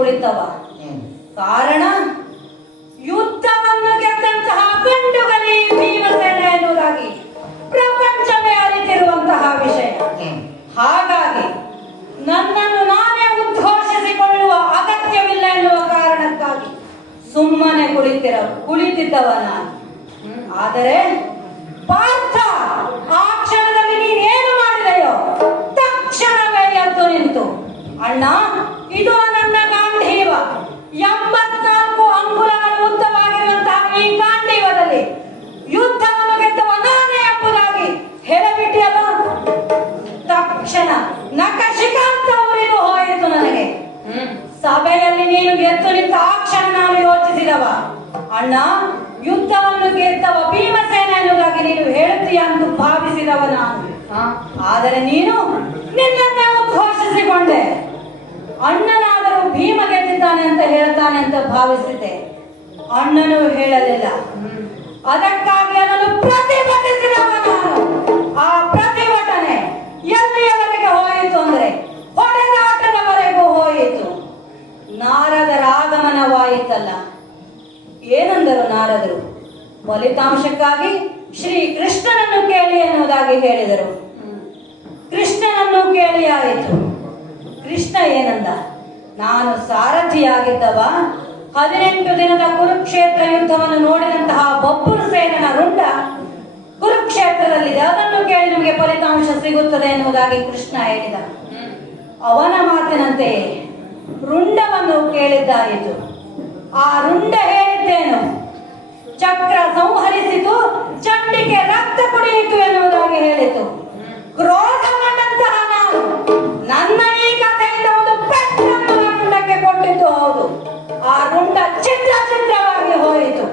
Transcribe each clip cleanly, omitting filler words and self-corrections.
ಕುಳಿತವ. ಕಾರಣ ಯುದ್ಧವನ್ನು ಗೆದ್ದಂತಹ ಗಂಡುಗಲಿ ಭೀಮಸೇನ ಎನ್ನುವುದಾಗಿ ಪ್ರಪಂಚವೇ ಅರಿತಿರುವಂತಹ ವಿಷಯ. ಹಾಗಾಗಿ ನನ್ನನ್ನು ನಾನೇ ಉದ್ಘೋಷಿಸಿಕೊಳ್ಳುವ ಅಗತ್ಯವಿಲ್ಲ ಎನ್ನುವ ಕಾರಣಕ್ಕಾಗಿ ಸುಮ್ಮನೆ ಕುಳಿತಿದ್ದವ ನಾನು. ಆದರೆ ಪಾರ್ಥ, ಆ ಕ್ಷಣದಲ್ಲಿ ನೀನೇನು ಮಾಡಿದೆಯೋ ತಕ್ಷಣವೇ ಎದ್ದು ನಿಂತು, ಅಣ್ಣ, ಇದು ನನ್ನ ಗಾಂಧೀವ, 84 ಅಂಗುಲಗಳ ಉದ್ದವಾಗಿರುವಂತಹ ಈ ಗಾಂಧೀವದಲ್ಲಿ ಯುದ್ಧವನ್ನು ಗೆದ್ದವ ನಾನೇ ಎಂಬುದಾಗಿ ಹೇಳಿಬಿಟ್ಟಿಯಲ್ಲ. ತಕ್ಷಣ ನಖಶಿಖಾಂತ ಉರಿದು ಹೋಯಿತು ನನಗೆ. ಸಭೆಯಲ್ಲಿ ನೀನು ಎದ್ದು ನಿಂತ ಆ ಕ್ಷಣ ನಾನು ಯೋಚಿಸಿದವ, ಅಣ್ಣ, ಯುದ್ಧವನ್ನು ಗೆದ್ದವ ಭೀಮಸೇನ ಎನ್ನುವುದಾಗಿ ನೀನು ಹೇಳುತ್ತೀಯ ಎಂದು ಭಾವಿಸಿದವ ನಾನು. ಆದರೆ ನೀನು ನಿನ್ನನ್ನೇ ಉದ್ಘೋಷಿಸಿಕೊಂಡೆ. ಅಣ್ಣನಾದರೂ ಭೀಮ ಗೆದ್ದಿದ್ದಾನೆ ಅಂತ ಹೇಳ್ತಾನೆ ಅಂತ ಭಾವಿಸಿದ್ದೆ. ಅಣ್ಣನು ಹೇಳಲಿಲ್ಲ. ಅದಕ್ಕಾಗಿ ಅದನ್ನು ಪ್ರತಿಭಟಿಸಿದವ ನಾನು. ಆ ಪ್ರತಿಭಟನೆ ಎಲ್ಲಿಯವರೆಗೆ ಹೋಯಿತು ಅಂದ್ರೆ ಹೊಡೆದಾಟದವರೆಗೂ ಹೋಯಿತು. ನಾರದರ ಆಗಮನವಾಯಿತಲ್ಲ. ಏನೆಂದರು ನಾರದರು? ಫಲಿತಾಂಶಕ್ಕಾಗಿ ಶ್ರೀ ಕೃಷ್ಣನನ್ನು ಕೇಳಿ ಎನ್ನುವುದಾಗಿ ಹೇಳಿದರು. ಕೃಷ್ಣನನ್ನು ಕೇಳಿ ಆಯಿತು. ಕೃಷ್ಣ ಏನಂದ? ನಾನು ಸಾರಥಿಯಾಗಿದ್ದವ 18 ದಿನದ ಕುರುಕ್ಷೇತ್ರ ಯುದ್ಧವನ್ನು ನೋಡಿದಂತಹ ಬಬ್ಬುರು ಸೇನನ ರುಂಡ ಕುರುಕ್ಷೇತ್ರದಲ್ಲಿದೆ, ಅದನ್ನು ಕೇಳಿ ನಿಮಗೆ ಫಲಿತಾಂಶ ಸಿಗುತ್ತದೆ ಎನ್ನುವುದಾಗಿ ಕೃಷ್ಣ ಹೇಳಿದ. ಅವನ ಮಾತಿನಂತೆಯೇ ರುಂಡವನ್ನು ಕೇಳಿದ್ದಾಯಿತು. ಆ ರುಂಡ ಹೇಳಿದ್ದೇನು? ಚಕ್ರ ಸಂಹರಿಸಿತು, ಚಂಡಿಕೆ ರಕ್ತ ಕುಡಿಯಿತು ಎನ್ನುವುದಾಗಿ ಹೇಳಿತು. ಕ್ರೋಧಗೊಂಡಂತಹ ನಾನು ನನ್ನ ಈ ಕಥೆಯಿಂದ ಒಂದು ಪೆಟ್ಟನ್ನು ರುಂಡಕ್ಕೆ ಕೊಟ್ಟಿದ್ದು ಹೌದು. ಆ ರುಂಡ ಚಿತ್ರವಾಗಿ ಹೋಯಿತು.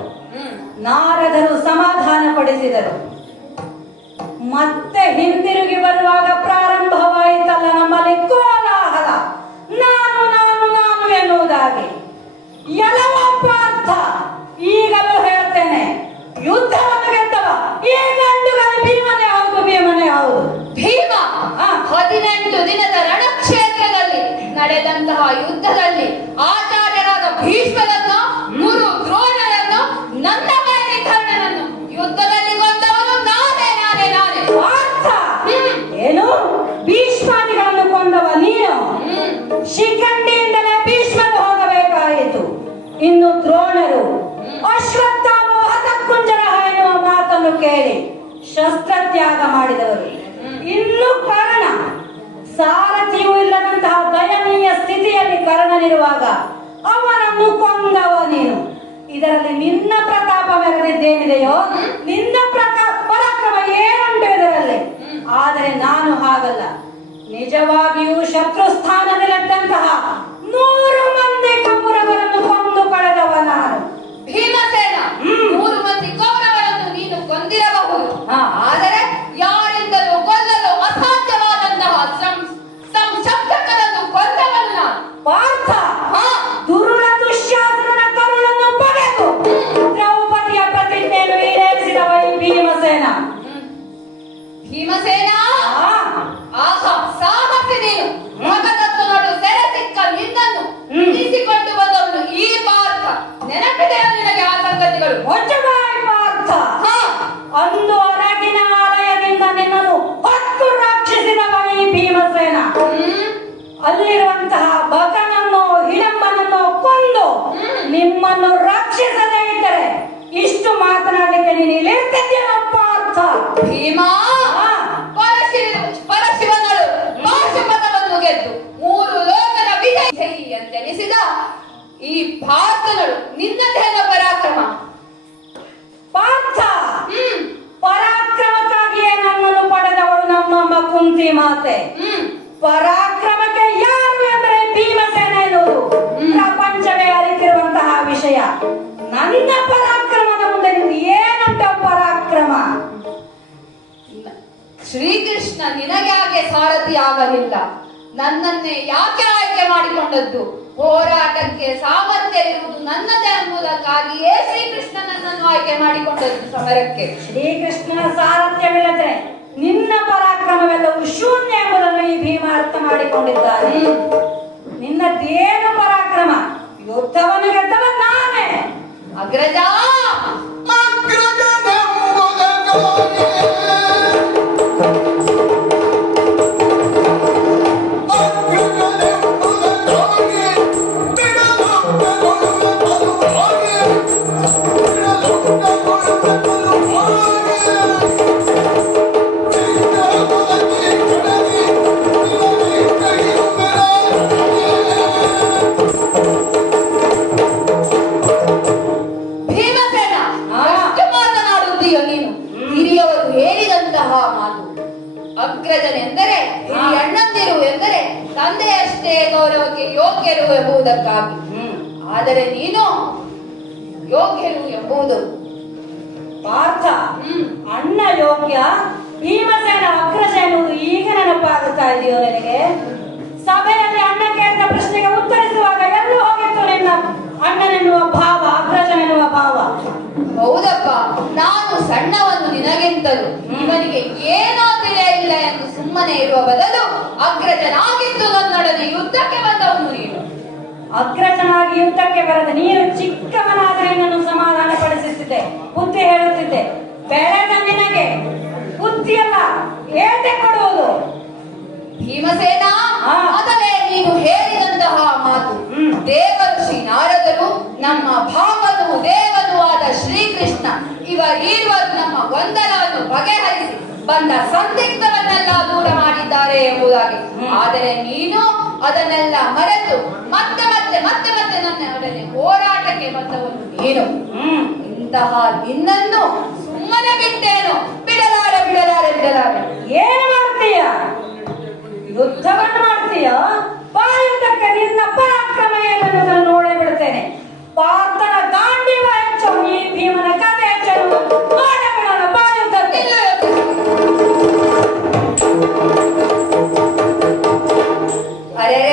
ನಾರದರು ಸಮಾಧಾನ ಪಡಿಸಿದರು. ಮತ್ತೆ ಹಿಂದಿರುಗಿ ಬರುವಾಗ ಪ್ರಾರಂಭವಾಯಿತಲ್ಲ ನಮ್ಮಲ್ಲಿ ಕೋಲಾಹಲ, ನಾನು ನಾನು ನಾನು ಎನ್ನುವುದಾಗಿ. ಎಲ್ಲವ ಪಾರ್ಥ, ಈಗಲೂ ಹೇಳ್ತೇನೆ, ಯುದ್ಧವನ್ನು ಗೆದ್ದವ ಈ ಗಂಡುಗಳ ಭೀಮನೇ ಹೌದು, ಭೀಮನೇ ಹೌದು. ಭೀಮ 18 ದಿನದ ರಣಕ್ಷೇತ್ರದಲ್ಲಿ ನಡೆದಂತಹ ಯುದ್ಧದಲ್ಲಿ ಆಚಾರ್ಯರಾದ ಭೀಷ್ಮರನ್ನು, ಗುರು ದ್ರೋಣರನ್ನು, ನನ್ನ ಮೇಲೆ ಕರ್ಣನನ್ನು ಯುದ್ಧದಲ್ಲಿ ಕೊಂದವನು ನಾನೇ ನಾನೇ ನಾನೇ. ಪಾರ್ಥ, ಏನು ಭೀಷ್ಮಾದಿಗಳನ್ನು ಕೊಂದವ ನೀನು? ಶಿಖಂಡಿಯಿಂದಲೇ ಭೀಷ್ಮರು ಹೋಗಬೇಕಾಯಿತು. ಇನ್ನು ದ್ರೋಣರು ಅಶ್ವತ್ಥಾಮ ಹತಕುಂಜರ ಎನ್ನುವ ಮಾತನ್ನು ಕೇಳಿ ಶಸ್ತ್ರತ್ಯಾಗ ಮಾಡಿದವರು. ಇನ್ನು ಕರ್ಣ, ಸಾರಥಿಯೂ ಇಲ್ಲದಂತಹ ದಯನೀಯ ಸ್ಥಿತಿಯಲ್ಲಿ ಕರ್ಣನಿರುವಾಗ ಅವನನ್ನು ಕೊಂದವ ನೀನು. ಇದರಲ್ಲಿ ನಿನ್ನ ಪ್ರತಾಪ ಮೆರೆದಿದ್ದೇನಿದೆಯೋ, ನಿನ್ನ ಪರಾಕ್ರಮ ಏನುಂಟು ಇದರಲ್ಲಿ. ಆದರೆ ನಾನು ಹಾಗಲ್ಲ. ನಿಜವಾಗಿಯೂ ಶತ್ರು ಸ್ಥಾನದಲ್ಲಿದ್ದಂತಹ 100 ಮಂದಿ ಕೌರವರನ್ನು ಕೊಂದು ಕಳೆದವ ನಾನು. ಭೀಮಸೇನ 100 ಮಂದಿ ಕೌರವರನ್ನು ನೀನು ಕೊಂದಿರಬಹುದು, ಆದರೆ ಯಾರಿಂದಲೂ ಕೊಲ್ಲಲು ಅಸಾಧ್ಯವಾದಂತಹ ಸಂಶಬ್ದಕರನ್ನು ಕೊಂದವನು ನಾನು. ಪಾರ್ಥ, ದುರುಳ ದುಶ್ಯಾಸನನ ಕರುಳನ್ನು ಪಡೆದು ದ್ರೌಪದಿಯ ಪ್ರತಿಜ್ಞೆಯನ್ನು ಈಡೇರಿಸಿದವ ಈ ಭೀಮಸೇನ. ಭೀಮಸೇನ, ಆಹಾ, ಸಾಹಸಿ ನೀನು. ಮಗದತ್ತು ನಡು ಸೆರೆ ಸಿಕ್ಕ ನಿನ್ನನ್ನು ಇರಿಸಿಕೊಂಡು ಬಂದವನು ಈ ಪಾರ್ಥ. ನೆನಪಿದೆಯ ನಿನಗೆ ಆ ಸಂಗತಿಗಳು? ಹೊಚ್ಚಬಾಯಿ ಪಾರ್ಥ, ಅಂದು ಹೊರಗಿನ ಆಲಯದಿಂದ ನಿನ್ನನ್ನು ಹೊತ್ತು ರಕ್ಷಿಸಿದವ ಈ ಭೀಮಸೇನ. ಅಲ್ಲಿರುವಂತಹ ಬಕನನ್ನು ಹಿಡಂಬನನ್ನು ಕೊಂದು ನಿಮ್ಮನ್ನು ರಕ್ಷಿಸದೇ ಇದ್ದರೆ ಇಷ್ಟು ಮಾತನಾಡಲಿಕ್ಕೆ ನೀನು ಇಲ್ಲಿರ್ತಿದ್ದೀಯ ಪಾರ್ಥ. ಭೀಮಾ, ಪರಶಿವನಳು ಪಾಶುಪತವನ್ನು ಗೆದ್ದು 3 ಲೋಕದ ವಿಜಯಿ ಎಂದೆನಿಸಿದ ಈ ಪಾರ್ಥನಳು ನಿನ್ನದೇನ ಪರಾಕ್ರಮ? ಪಾರ್ಥ, ಪರಾಕ್ರಮಕ್ಕಾಗಿಯೇ ನನ್ನನ್ನು ಪಡೆದವಳು ನಮ್ಮಮ್ಮ ಕುಂತಿ ಮಾತೆ. ಪರಾಕ್ರಮಕ್ಕೆ ಯಾರು ಎಂದರೆ ಭೀಮಸೇನ ಎನ್ನುವುದು ಪ್ರಪಂಚವೇ ಅರಿತಿರುವಂತಹ ವಿಷಯ. ನನ್ನ ಪರಾಕ್ರಮದ ಮುಂದೆ ಏನಂತ ಪರಾಕ್ರಮ? ಶ್ರೀಕೃಷ್ಣ ನಿನಗ್ಯಾಕೆ ಸಾರಥಿ ಆಗಲಿಲ್ಲ? ನನ್ನನ್ನೇ ಯಾಕೆ ಆಯ್ಕೆ ಮಾಡಿಕೊಂಡದ್ದು? ಹೋರಾಟಕ್ಕೆ ಸಾಮರ್ಥ್ಯ ಇರುವುದು ನನ್ನದೇ ಎಂಬುದಕ್ಕಾಗಿಯೇ ಶ್ರೀಕೃಷ್ಣ ನನ್ನನ್ನು ಆಯ್ಕೆ ಮಾಡಿಕೊಂಡದ್ದು ಸಮರಕ್ಕೆ. ಶ್ರೀಕೃಷ್ಣನ ಸಾರಥ್ಯವಿಲ್ಲದ್ರೆ ನಿನ್ನ ಪರಾಕ್ರಮವೆಲ್ಲವೂ ಶೂನ್ಯ ಎಂಬುದನ್ನು ಈ ಭೀಮ ಅರ್ಥ ಮಾಡಿಕೊಂಡಿದ್ದಾನೆ. ನಿನ್ನದೇನು ಪರಾಕ್ರಮ ಪರಾಕ್ರಮ. ಯುದ್ಧವನ್ನು ಗೆದ್ದವ ನಾನೇ. ಅಗ್ರಜ ಭೀಮಸೇನ, ಎಷ್ಟು ಮಾತನಾಡುತ್ತೀಯೋ ನೀನು? ಹಿರಿಯವರು ಹೇಳಿದಂತಹ ಮಾತು. ಅಗ್ರಜನೆಂದರೆ ಹಿರಿಯ ಅಣ್ಣಂದಿರು ಎಂದರೆ ತಂದೆಯಷ್ಟೇ ಗೌರವಕ್ಕೆ ಯೋಗ್ಯರು ಎಂಬುದಕ್ಕಾಗಿ. ಆದರೆ ನೀನು ಯೋಗ್ಯರು ಎಂಬುದು ಪಾರ್ಥ, ಅಣ್ಣ ಯೋಗ್ಯ, ಭೀಮಸೇನ ಅಗ್ರಜ ಎನ್ನುವುದು ಈಗ ನೆನಪಾಗುತ್ತಾ ಇದೆಯೋ ನಿನಗೆ? ಸಭೆಯಲ್ಲಿ ಅಣ್ಣ ಕೇಳಿದ ಪ್ರಶ್ನೆಗೆ ಉತ್ತರಿಸುವಾಗ ಎಲ್ಲೂ ಹೋಗಿತ್ತು ನಿನ್ನ ಅಣ್ಣನೆನ್ನುವ ಭಾವ, ಅಗ್ರಜನೆನ್ನುವ ಭಾವ? ಹೌದಪ್ಪ, ನಾನು ಸಣ್ಣವನು ನಿನಗಿಂತಲೂ. ಇವನಿಗೆ ಏನೋ ತಿಳಿಯಿಲ್ಲ ಎಂದು ಸುಮ್ಮನೆ ಇರುವ ಬದಲು ಅಗ್ರಜನಾಗಿದ್ದು ನನ್ನೊಡನೆ ಯುದ್ಧಕ್ಕೆ ಬಂದವನು ನೀನು. ಅಗ್ರಜನಾಗಿ ಯುದ್ಧಕ್ಕೆ ಬರದ ನೀನು ಚಿಕ್ಕವನಾದರೆ ನಿನ್ನನ್ನು ಸಮಾಧಾನ ಪಡಿಸುತ್ತಿದ್ದೆ, ಬುದ್ಧಿ ಹೇಳುತ್ತಿದ್ದೆ. ಬೆಳೆದ ನಿನಗೆ ಬುದ್ಧಿಯಲ್ಲ ಏಟೆ ಕೊಡುವುದು. ಭೀಮಸೇನ, ಮೊದಲೇ ನೀನು ಹೇಳಿದಂತಹ ಮಾತು. ದೇವರು ಶ್ರೀ ನಾರದರು, ನಮ್ಮ ಭಾವನು ದೇವನು ಆದ ಶ್ರೀಕೃಷ್ಣ ಇವರೀರ್ವರು ನಮ್ಮ ಗೊಂದಲವನ್ನು ಬಗೆಹರಿಸಿ ಬಂದ ಸಂದಿಗ್ಧವನ್ನೆಲ್ಲ ದೂರ ಮಾಡಿದ್ದಾರೆ ಎಂಬುದಾಗಿ. ಆದರೆ ನೀನು ಅದನ್ನೆಲ್ಲ ಮರೆತು ಮತ್ತೆ ಮತ್ತೆ ಮತ್ತೆ ಮತ್ತೆ ನನ್ನೊಡನೆ ಹೋರಾಟಕ್ಕೆ ಬಂದವನು ನೀನು. ಇಂತಹ ನಿನ್ನನ್ನು ಸುಮ್ಮನೆ ಬಿಟ್ಟೇನು? ಬಿಡಲಾರೆ ಬಿಡಲಾರೆ ಬಿಡಲಾರೆ. ಏನು ಮಾಡ್ತೀಯ? ಯುದ್ಧವನ್ನು ಮಾಡ್ತೀಯ? ಯುದ್ಧಕ್ಕೆ ನಿನ್ನ ಪರಾಕ್ರಮ ಏನೆನ್ನುವುದನ್ನು ನೋಡೇ ಬಿಡುತ್ತೇನೆ. ಪಾರ್ಥನ ಗಾಂಡೀವ ಹೆಚ್ಚು, ಈ ಭೀಮನ ಕಥೆ ಹೆಚ್ಚು, ನೋಡೇ ಬಿಡೋಣ ಬಾ ಯುದ್ಧಕ್ಕೆ. ಅರೆ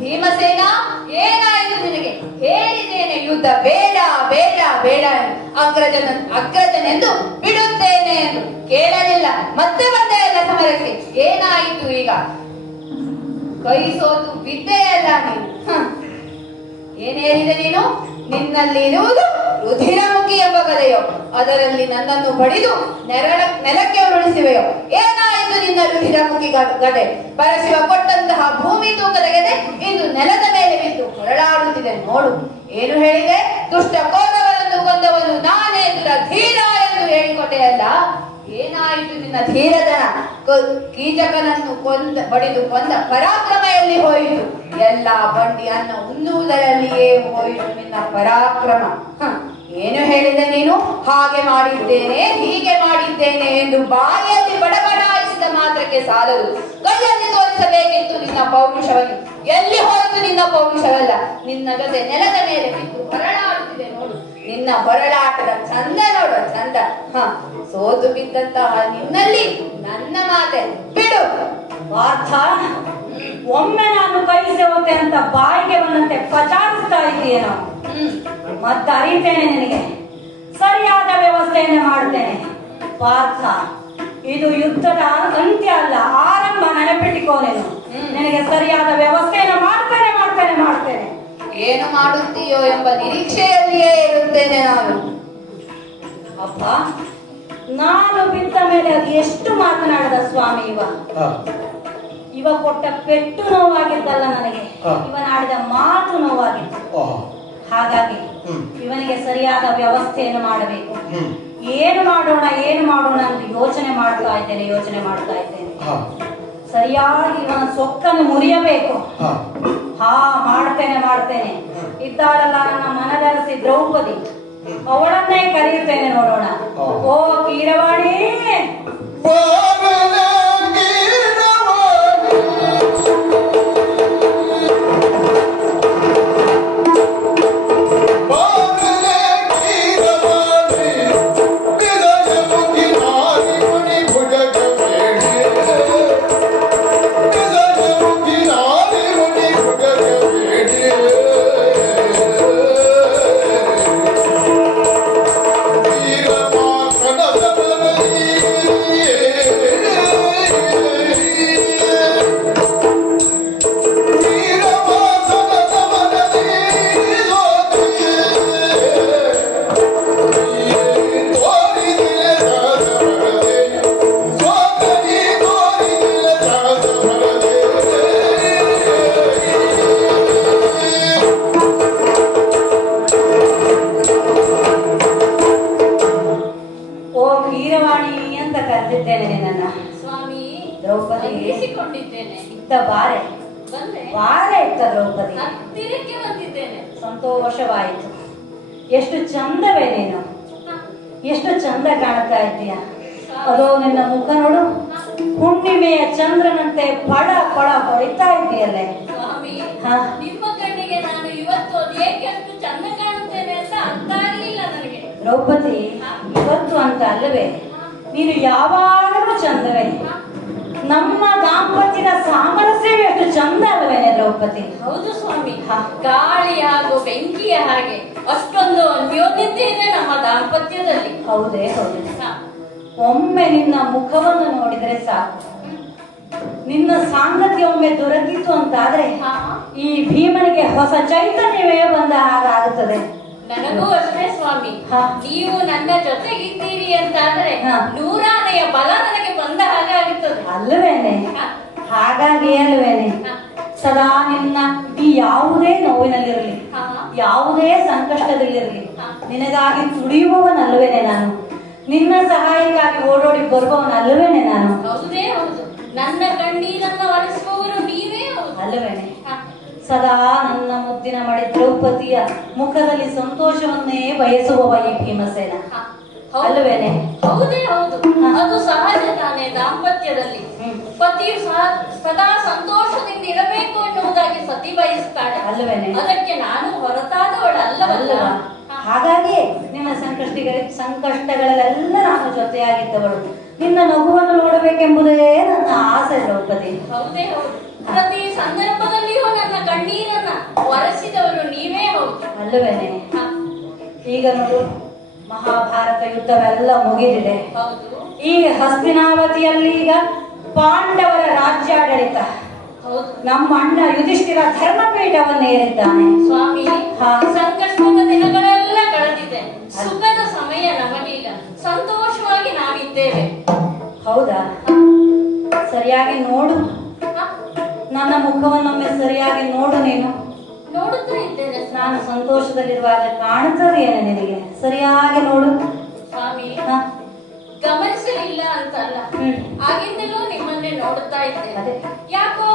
ಭೀಮಸೇನ, ಏನಾಯಿತು ನಿನಗೆ? ಹೇಳಿದ್ದೇನೆ ಯುದ್ಧ ಬೇಡ ಬೇಡ ಬೇಡ ಅಗ್ರಜನೆಂದು ಬಿಡುತ್ತೇನೆ ಎಂದು. ಕೇಳಲಿಲ್ಲ, ಮತ್ತೆ ಬಂದೆ ಎಲ್ಲ ಸಮರಕ್ಕೆ. ಏನಾಯಿತು ಈಗ? ಕೈ ಸೋತು ಬಿದ್ದೆಯಲ್ಲ ನೀನು. ಏನ್ ಹೇಳಿದೆ ನೀನು? ನಿನ್ನಲ್ಲಿ ಇರುವುದು ರುಧಿರಮುಖಿ ಎಂಬ ಕಥೆಯೋ, ಅದರಲ್ಲಿ ನನ್ನನ್ನು ಬಡಿದು ನೆಲಕ್ಕೆ ಉರುಳಿಸಿವೆಯೋ? ಏನಾಯಿತು ನಿನ್ನ ರುಧಿರಮುಖಿ ಗದೆ? ಪರಶಿವ ಕೊಟ್ಟಂತಹ ಭೂಮಿ ತೂಕದ ಗೆದೆ ಇಂದು ನೆಲದ ಮೇಲೆ ಬಿದ್ದು ಹೊರಳಾಡುತ್ತಿದೆ ನೋಡು. ಏನು ಹೇಳಿದೆ? ದುಷ್ಟ ಕೋರವರನ್ನು ಕೊಂದವನು ನಾನೇ ಧೀರ ಎಂದು ಹೇಳಿಕೊಟ್ಟೆಯಲ್ಲ. ಏನಾಯಿತು ನಿನ್ನ ಧೀರತನ? ಕೀಚಕನನ್ನು ಬಡಿದು ಕೊಂದ ಪರಾಕ್ರಮ ಎಲ್ಲಿ ಹೋಯಿತು? ಎಲ್ಲ ಬಂಡಿ ಅನ್ನ ಉಣ್ಣುವುದರಲ್ಲಿಯೇ ಹೋಯಿತು ನಿನ್ನ ಪರಾಕ್ರಮ. ಏನು ಹೇಳಿದೆ ನೀನು? ಹಾಗೆ ಮಾಡಿದ್ದೇನೆ, ಹೀಗೆ ಮಾಡಿದ್ದೇನೆ ಎಂದು ಬಾಯಲ್ಲಿ ಬಡಬಡಾಯಿಸಿದ ಮಾತ್ರಕ್ಕೆ ಸಾಲದು, ಕೈಯಲ್ಲಿ ತೋರಿಸಬೇಕಿತ್ತು ನಿನ್ನ ಪೌರುಷವನ್ನು. ಎಲ್ಲಿ ಹೋಯಿತು ನಿನ್ನ ಪೌರುಷವಲ್ಲ? ನಿನ್ನ ಜೊತೆ ನೆಲದ ಮೇಲೆ ಬಿದ್ದು ಹೊರಳಾಡುತ್ತಿದೆ ನೋಡು. ನಿನ್ನ ಹೊರಳಾಟದ ಚಂದ ನೋಡು, ಚಂದ. ಸೋತು ಬಿದ್ದಂತಹ ನಿನ್ನಲ್ಲಿ ನನ್ನ ಮಾತೆ ಬಿಡು. ಪಾರ್ಥ, ಒಮ್ಮೆ ನಾನು ಕೈ ಸೇವತೆ ಅಂತ ಬಾಯಿಗೆ ಬಂದಂತೆ ಪಚಾರಿಸ್ತಾ ಇದ್ದೀಯೇನೋ. ಮತ್ತೆ ಅರಿತೇನೆ ನಿನಗೆ, ಸರಿಯಾದ ವ್ಯವಸ್ಥೆಯನ್ನು ಮಾಡ್ತೇನೆ. ಪಾರ್ಥ, ಇದು ಯುದ್ಧದ ಅಂತ್ಯ ಅಲ್ಲ, ಆರಂಭ. ನೆನಪಿಟ್ಟಿಕೋ ನೀನು. ನಿನಗೆ ಸರಿಯಾದ ವ್ಯವಸ್ಥೆಯನ್ನು ಮಾಡ್ತೇನೆ ಮಾಡ್ತೇನೆ ಮಾಡ್ತೇನೆ. ಏನು ಮಾಡುತ್ತೀಯೋ ಎಂಬ ನಿರೀಕ್ಷೆಯಲ್ಲಿಯೇ ಇರುತ್ತೇನೆ ನಾನು. ಅಪ್ಪ, ನಾನು ಬಿದ್ದ ಮೇಲೆ ಅದು ಎಷ್ಟು ಮಾತನಾಡಿದ ಸ್ವಾಮಿ ಇವ ಕೊಟ್ಟ ಪೆಟ್ಟು ನೋವಾಗಿದ್ದಲ್ಲ ನನಗೆ, ಇವನಾಡಿದ ಮಾತು ನೋವಾಗಿತ್ತು. ಹಾಗಾಗಿ ಇವನಿಗೆ ಸರಿಯಾದ ವ್ಯವಸ್ಥೆಯನ್ನು ಮಾಡಬೇಕು. ಏನು ಮಾಡೋಣ ಅಂತ ಯೋಚನೆ ಮಾಡ್ತಾ ಇದ್ದೇನೆ. ಸರಿಯಾಗಿ ಇವನ ಸೊಕ್ಕನ್ನು ಮುರಿಯಬೇಕು. ಮಾಡ್ತೇನೆ. ಇದ್ದಾಳಲ್ಲ ನನ್ನ ಮನದರಸಿ ದ್ರೌಪದಿ, ಅವಳನ್ನೇ ಕರೆಯುತ್ತೇನೆ, ನೋಡೋಣ. ಓ ಕೀರವಾಣಿ, ಸಂತೋಷವಾಯಿತು. ಎಷ್ಟು ಚಂದವೇ ನೀನು, ಎಷ್ಟು ಚಂದ ಕಾಣ್ತಾ ಇದ್ದೀಯ. ಅದೋ ನಿನ್ನ ಮುಖ ನೋಡು, ಹುಣ್ಣಿಮೆಯ ಚಂದ್ರನಂತೆ ಪಳ ಪಳ ಹೊಳಿತಾ ಇದೆಯಲ್ಲೇ. ನಿಮ್ಮ ಕಣ್ಣಿಗೆ ನಾನು ಇವತ್ತು ಏಕೆ ಅಷ್ಟು ಚಂದ ಕಾಣುತ್ತೇನೆ ಅಂತ ಅರ್ಥ ಆಗಲಿಲ್ಲ ನನಗೆ. ದ್ರೌಪದಿ, ಇವತ್ತು ಅಂತ ಅಲ್ಲವೇ, ನೀನು ಯಾವಾಗಲೂ ಚಂದವೇ. ನಮ್ಮ ದಾಂಪತ್ಯದ ಸಾಮರಸ್ಯವೇ ಎಷ್ಟು ಚಂದ ಅಲ್ಲವೇನೆ ದ್ರೌಪದಿ? ಹೌದು ಸ್ವಾಮಿ, ಗಾಳಿ ಹಾಗೂ ಬೆಂಕಿಯ ಹಾಗೆ ಅಷ್ಟೊಂದು ಅನ್ಯೋನ್ಯತೆ ಇದೆ ನಮ್ಮ ದಾಂಪತ್ಯದಲ್ಲಿ. ಹೌದೇ ಹೌದು. ಒಮ್ಮೆ ನಿನ್ನ ಮುಖವನ್ನು ನೋಡಿದ್ರೆ ಸಾಕು, ನಿನ್ನ ಸಾಂಗತ್ಯ ಒಮ್ಮೆ ದೊರಕಿತು ಅಂತಾದ್ರೆ ಈ ಭೀಮನಿಗೆ ಹೊಸ ಚೈತನ್ಯವೇ ಬಂದ ಹಾಗಾಗುತ್ತದೆ. ನನಗೂ ಅಷ್ಟೇ ಸ್ವಾಮಿ. ನೀವು ನನ್ನ ಜೊತೆಗಿದ್ದೀರಿ ಅಂತಾದ್ರೆ ನೂರಾನೆಯ ಬಲ ನನಗೆ ಬಂದ ಹಾಗೆ ಆಗುತ್ತದೆ ಅಲ್ಲವೇನೆ? ಹಾಗಾಗಿ ಅಲ್ವೇನೆ, ಸದಾ ನಿನ್ನ ಈ ಯಾವುದೇ ನೋವಿನಲ್ಲಿರಲಿ, ಯಾವುದೇ ಸಂಕಷ್ಟದಲ್ಲಿರಲಿ ನಿನಗಾಗಿ ತುಡಿಯುವವನಲ್ವೇನೆ ನಾನು, ನಿನ್ನ ಸಹಾಯಕ್ಕಾಗಿ ಓಡೋಡಿ ಬರುವವನಲ್ವೇನೆ ನಾನು. ಹೌದೇ ಹೌದು, ನನ್ನ ಕಣ್ಣೀರನ್ನ ಒರೆಸುವವರು ನೀವೇ ಅಲ್ಲವೇನೆ? ಸದಾ ನನ್ನ ಮುದ್ದಿನ ಮಡಿ ದ್ರೌಪದಿಯ ಮುಖದಲ್ಲಿ ಸಂತೋಷವನ್ನೇ ಬಯಸುವವ ಈ ಭೀಮಸೇನ ಅಲ್ಲವೇನೆ? ಹೌದೇ ಹೌದು, ಅದು ಸಹಜ ತಾನೇ. ದಾಂಪತ್ಯದಲ್ಲಿ ಪತಿಯು ಸದಾ ಸಂತೋಷದಿಂದ ಇರಬೇಕು ಎನ್ನುವುದಾಗಿ ಸತಿ ಬಯಸ್ತಾಳೆ ಅಲ್ಲವೇನೆ? ಅದಕ್ಕೆ ನಾನು ಹೊರತಾದವಳಲ್ಲವಲ್ಲ. ಹಾಗಾಗಿ ನಿನ್ನ ಸಂಕಷ್ಟಗಳಲ್ಲೆಲ್ಲ ನಾನು ಜೊತೆಯಾಗಿದ್ದವಳು. ನಿನ್ನ ನಗುವನ್ನು ನೋಡಬೇಕೆಂಬುದೇ ನನ್ನ ಆಸೆ ದ್ರೌಪದಿ. ಹೌದೇ ಹೌದು, ಪ್ರತಿ ಸಂದರ್ಭದಲ್ಲಿಯೂ ನನ್ನ ಕಣ್ಣೀರನ್ನ ಒರೆಸಿದವರು ನೀವೇ ಹೌದು ಅಲ್ಲವೇನೆ? ಈಗ ನೋಡು, ಮಹಾಭಾರತ ಯುದ್ಧವೆಲ್ಲ ಮುಗಿದಿದೆ. ಈ ಹಸ್ತಿನಾವತಿಯಲ್ಲಿ ಈಗ ಪಾಂಡವರ ರಾಜ್ಯಾಡಳಿತ. ನಮ್ಮ ಅಣ್ಣ ಯುಧಿಷ್ಠಿರ ಧರ್ಮಪೀಠವನ್ನೇರಿದ್ದಾನೆ ಸ್ವಾಮಿ. ಸಂಕಷ್ಟದ ದಿನಗಳೆಲ್ಲ ಕಳೆದಿದೆ. ಹೌದಾ? ಸರಿಯಾಗಿ ನೋಡು, ಹ? ನನ್ನ ಮುಖವನ್ನೊಮ್ಮೆ ಸರಿಯಾಗಿ ನೋಡು. ನೀನು ನೋಡುತ್ತಾ ಇದ್ದೇನೆ ನಾನು ಸಂತೋಷದಲ್ಲಿರುವಾಗ ಕಾಣುತ್ತದೆಯೇನೆ ನಿನಗೆ? ಸರಿಯಾಗಿ ನೋಡು. ಸ್ವಾಮಿ. ಹ? ಗಮನಿಸಲಿಲ್ಲ ಅಂತಲ್ಲ, ಹ್ಮ್. ಆಗಿಂದಲೂ ನಿಮ್ಮನ್ನೇ ನೋಡುತ್ತಾ ಇದ್ದೇನೆ. ಅದೇ. ಯಾಕೋ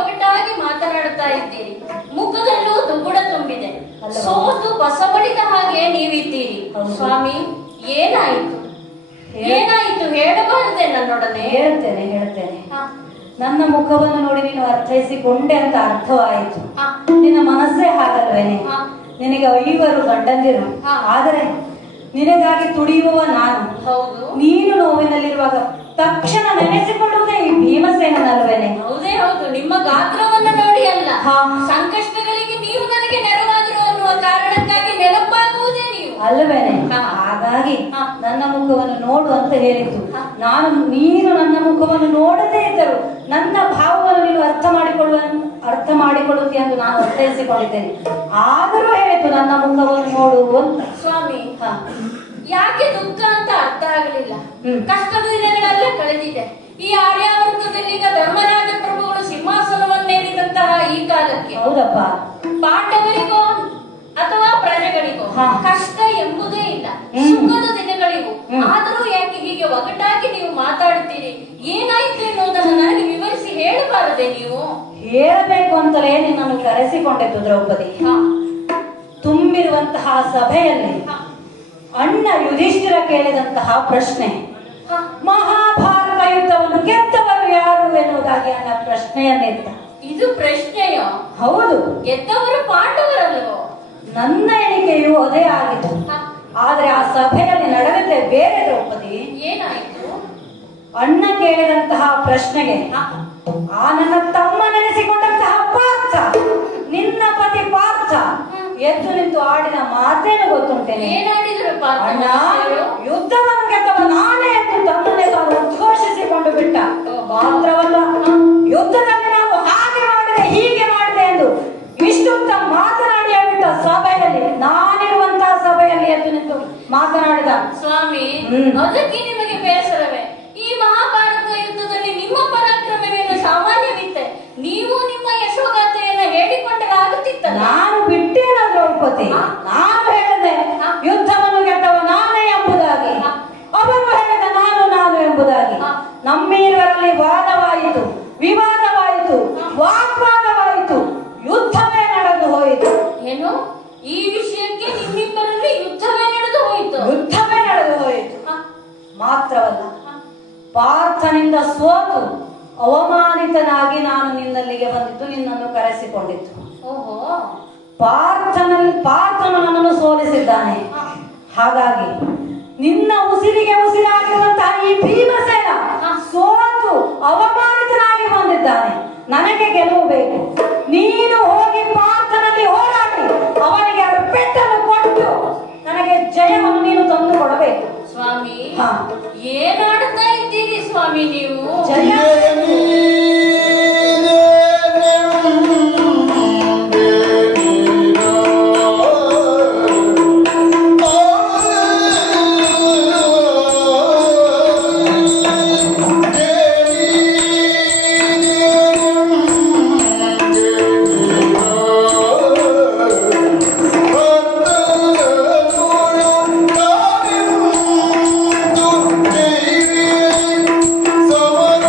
ಒಗಟಾಗಿ ಮಾತನಾಡುತ್ತಾ ಇದ್ದೀರಿ. ಮುಖದಲ್ಲೂ ದುಗುಡ ತುಂಬಿದೆ. ಅಲ್ವಾ? ಸೋತು ಬಸವಳಿದ ಹಾಗೆ ನೀವಿದ್ದೀರಿ. ಹೌದು. ಸ್ವಾಮಿ, ಏನಾಯಿತು? ಏನಾಯಿತು ಹೇಳಬಾರದೆ ನನ್ನೊಡನೆ? ಹೇಳ್ತೇನೆ. ಹ, ನನ್ನ ಮುಖವನ್ನು ನೋಡಿ ನೀನು ಅರ್ಥೈಸಿಕೊಂಡೆ ಅಂತ ಅರ್ಥವಾಯಿತು. ಹ, ನಿನ್ನ ಮನಸ್ಸೇ ಹಾಗಲ್ವೇನೆ? ಹ. ನಿನಗೆ 5 ಗಂಡಂದಿರು, ಹಾ. ಆದರೆ ನಿನಗಾಗಿ ತುಡಿಯುವ ನಾನು. ಹೌದು. ನೀನು ನೋವಿನಲ್ಲಿರುವಾಗ ತಕ್ಷಣ ನೆನೆಸಿಕೊಳ್ಳುವುದೇ ಈ ಭೀಮಸೇನಲ್ವೇನೆ? ಹೌದೇ ಹೌದು. ನಿಮ್ಮ ಗಾತ್ರವನ್ನು ನೋಡಿ ಅಲ್ಲ, ಹಾ. ಸಂಕಷ್ಟಗಳಿಗೆ ನೀವು ನನಗೆ ನೆರವಾದರು ಅನ್ನುವ ಕಾರಣಕ್ಕಾಗಿ ನೆನಪಾಗುವುದೇ ನೀವು. ಅಲ್ವೇನೆ? ಹಾ. ಹಾಗಾಗಿ ಹಾ. ನನ್ನ ಮುಖವನ್ನು ನೋಡು ಅಂತ ಹೇಳಿದ್ದು. ಹಾ. ನೀನು ನನ್ನ ಮುಖವನ್ನು ನೋಡದೇ ಇದ್ದರು ನನ್ನ ಭಾವವನ್ನು ನೀನು ಅರ್ಥ ಮಾಡಿಕೊಳ್ಳುತ್ತಿ ಎಂದು ನಾನು ಅರ್ಥೈಸಿಕೊಂಡಿದ್ದೇನೆ. ಆದರೂ ಹೇಳಿತು ನನ್ನ ಮುಖವನ್ನು ನೋಡು ಅಂತ. ಸ್ವಾಮಿ, ಹಾ. ಯಾಕೆ ದುಃಖ ಅಂತ ಅರ್ಥ ಆಗಲಿಲ್ಲ. ಹ್ಮ್. ಕಷ್ಟದ ದಿನಗಳೆಲ್ಲ ಕಳೆದಿದೆ. ಈ ಆರ್ಯಾವೃತ್ತದಲ್ಲಿ ಈಗ ಧರ್ಮರಾಜ ಪ್ರಭುಗಳು ಸಿಂಹಾಸನವನ್ನೇರಿದಂತಹ ಈ ಕಾಲಕ್ಕೆ ಹೌದಪ್ಪ. ಪಾಂಡವರಿಗೋ ಅಥವಾ ಪ್ರಜೆಗಳಿಗೋ ಹಾ. ಕಷ್ಟ ಎಂಬುದೇ ಇಲ್ಲ. ಹ್ಮ್. ಸುಖದ ದಿನಗಳಿಗೂ. ಹ್ಮ್. ಆದರೂ ಯಾಕೆ ಹೀಗೆ ಒಗಟಾಗಿ ನೀವು ಮಾತಾಡ್ತೀರಿ? ಏನಾಯ್ತು ಎನ್ನುವುದನ್ನು ನನಗೆ ವಿವರಿಸಿ ಹೇಳಬಾರದೆ ನೀವು? ಹೇಳಬೇಕು ಅಂತಲೇ ನಿನ್ನನ್ನು ಕರೆಸಿಕೊಂಡಿದ್ದು ದ್ರೌಪದಿ. ಹಾ. ತುಂಬಿರುವಂತಹ ಸಭೆಯಲ್ಲಿ ಹಾ. ಅಣ್ಣ ಯುಧಿಷ್ಠಿರ ಕೇಳಿದಂತಹ ಪ್ರಶ್ನೆ, ಹಾ. ಮಹಾಭಾರತ ಯುದ್ಧವನ್ನು ಗೆದ್ದವರು ಯಾರು ಎನ್ನುವುದಾಗಿ ಅಣ್ಣ ಪ್ರಶ್ನೆಯನ್ನಿತ್ತ. ಇದು ಪ್ರಶ್ನೆಯೋ? ಹೌದು. ಗೆದ್ದವರು ಪಾಂಡವರಲ್ಲವೋ? ನನ್ನ ಎಣಿಕೆಯು ಅದೇ ಆಗಿತ್ತು. ಹಾ. ಆದ್ರೆ ಆ ಸಭೆಯಲ್ಲಿ ನಡೆದಿದ್ದೇ ಬೇರೆ ದ್ರೌಪದಿ. ಏನಾಯ್ತು? ಅಣ್ಣ ಕೇಳಿದಂತಹ ಪ್ರಶ್ನೆಗೆ ಹಾ. ಆ ನನ್ನ ತಮ್ಮ ನೆನೆಸಿಕೊಂಡಂತಹ ಪಾರ್ಥ, ನಿನ್ನ ಪತಿ ಪಾರ್ಥ ಎದ್ದು ನಿಂತು ಆಡಿದ ಮಾತೇನು ಗೊತ್ತುಂಟೇನೆ? ಏನಾಡಿದ್ರು ಪಾರ್ಥ ಅಣ್ಣ, ಮಹಾಶಯರು? ಯುದ್ಧವನ್ನು ಗೆದ್ದವ ನಾನೇ ಎಂದು ತನ್ನನ್ನೇ ತಾನು ಉದ್ಘೋಷಿಸಿಕೊಂಡು ಬಿಟ್ಟ. ಮಾತ್ರವಲ್ಲ, ಯುದ್ಧದಲ್ಲಿ ನಾನು ಹಾಗೆ ಮಾಡಿದೆ ಹೀಗೆ ಮಾಡಿದೆ ಎಂದು ಇಷ್ಟುತ್ತ ಮಾತನಾಡಿ ಬಿಟ್ಟ. ಸಭೆಯಲ್ಲಿ, ನಾನಿರುವಂತಹ ಸಭೆಯಲ್ಲಿ ಎದ್ದು ನಿಂತು ಮಾತನಾಡಿದ. ಸ್ವಾಮಿ, ಹ್ಮ್. ಅದಕ್ಕೆ ನಿಮಗೆ ಬೇಸರವೇ? ಈ ಮಹಾಭಾರತ ಯುದ್ಧದಲ್ಲಿ ನಿಮ್ಮ ಪರಾಕ್ರಮವೇನು ಸಾಮಾನ್ಯವಿತ್ತೆ? ನೀವು ನಿಮ್ಮ ಯಶೋಗಾಥೆಯನ್ನ ಹೇಳಿಕೊಂಡರಾಗುತ್ತಿತ್ತಲ್ಲ. ನಾನು ಬಿಟ್ಟೇನ ದ್ರೌಪದಿ? ಹಾ. ನಾನು ಹೇಳಿದೆ ಹಾ. ಯುದ್ಧವನ್ನು ಗೆದ್ದವ ನಾನೇ ಎಂಬುದಾಗಿ. ಹಾ. ಅವನು ಹೇಳಿದ ನಾನು ಎಂಬುದಾಗಿ. ಹಾ. ನಮ್ಮಿರುವರಲ್ಲಿ ವಾದವಾಯಿತು, ವಿವಾದವಾಯಿತು, ವಾಗ್ವಾದವಾಯಿತು, ಯುದ್ಧವೇ ನಡೆದು ಹೋಯಿತು. ಏನು? ಈ ವಿಷಯಕ್ಕೆ ನಿಮ್ಮಿಬ್ಬರಲ್ಲಿ ಯುದ್ಧವೇ ನಡೆದು ಹೋಯಿತು? ಯುದ್ಧವೇ ನಡೆದು ಹೋಯಿತು. ಹಾ. ಮಾತ್ರವಲ್ಲ, ಹಾ. ಪಾರ್ಥನಿಂದ ಸೋತು ಅವಮಾನಿತನಾಗಿ ನಾನು ನಿನ್ನಲ್ಲಿಗೆ ಬಂದಿದ್ದು, ನಿನ್ನನ್ನು ಕರೆಸಿಕೊಂಡಿದ್ದು. ಓಹೋ. ಪಾರ್ಥನು ನನ್ನನ್ನು ಸೋಲಿಸಿದ್ದಾನೆ. ಹಾ. ಹಾಗಾಗಿ ನಿನ್ನ ಉಸಿರಿಗೆ ಉಸಿರಾಗಿರುವಂತಹ ಈ ಭೀಮಸೇನ ಸೋತು ಅವಮಾನಿತನಾಗಿ ಬಂದಿದ್ದಾನೆ. ನನಗೆ ಗೆಲುವು ಬೇಕು. ನೀನು ಹೋಗಿ ಪಾರ್ಥನಲ್ಲಿ ಹೋರಾಡಿ ಅವನಿಗೆ ಪೆಟ್ಟನ್ನು ಕೊಟ್ಟು ನನಗೆ ಜಯವನ್ನು ನೀನು ತಂದು ಕೊಡಬೇಕು. ಸ್ವಾಮಿ, ಹಾ. ಏನಾಡುತ್ತಾ ಇದ್ದೀರಿ ಸ್ವಾಮಿ ನೀವು? ಜಯ ಸಮರ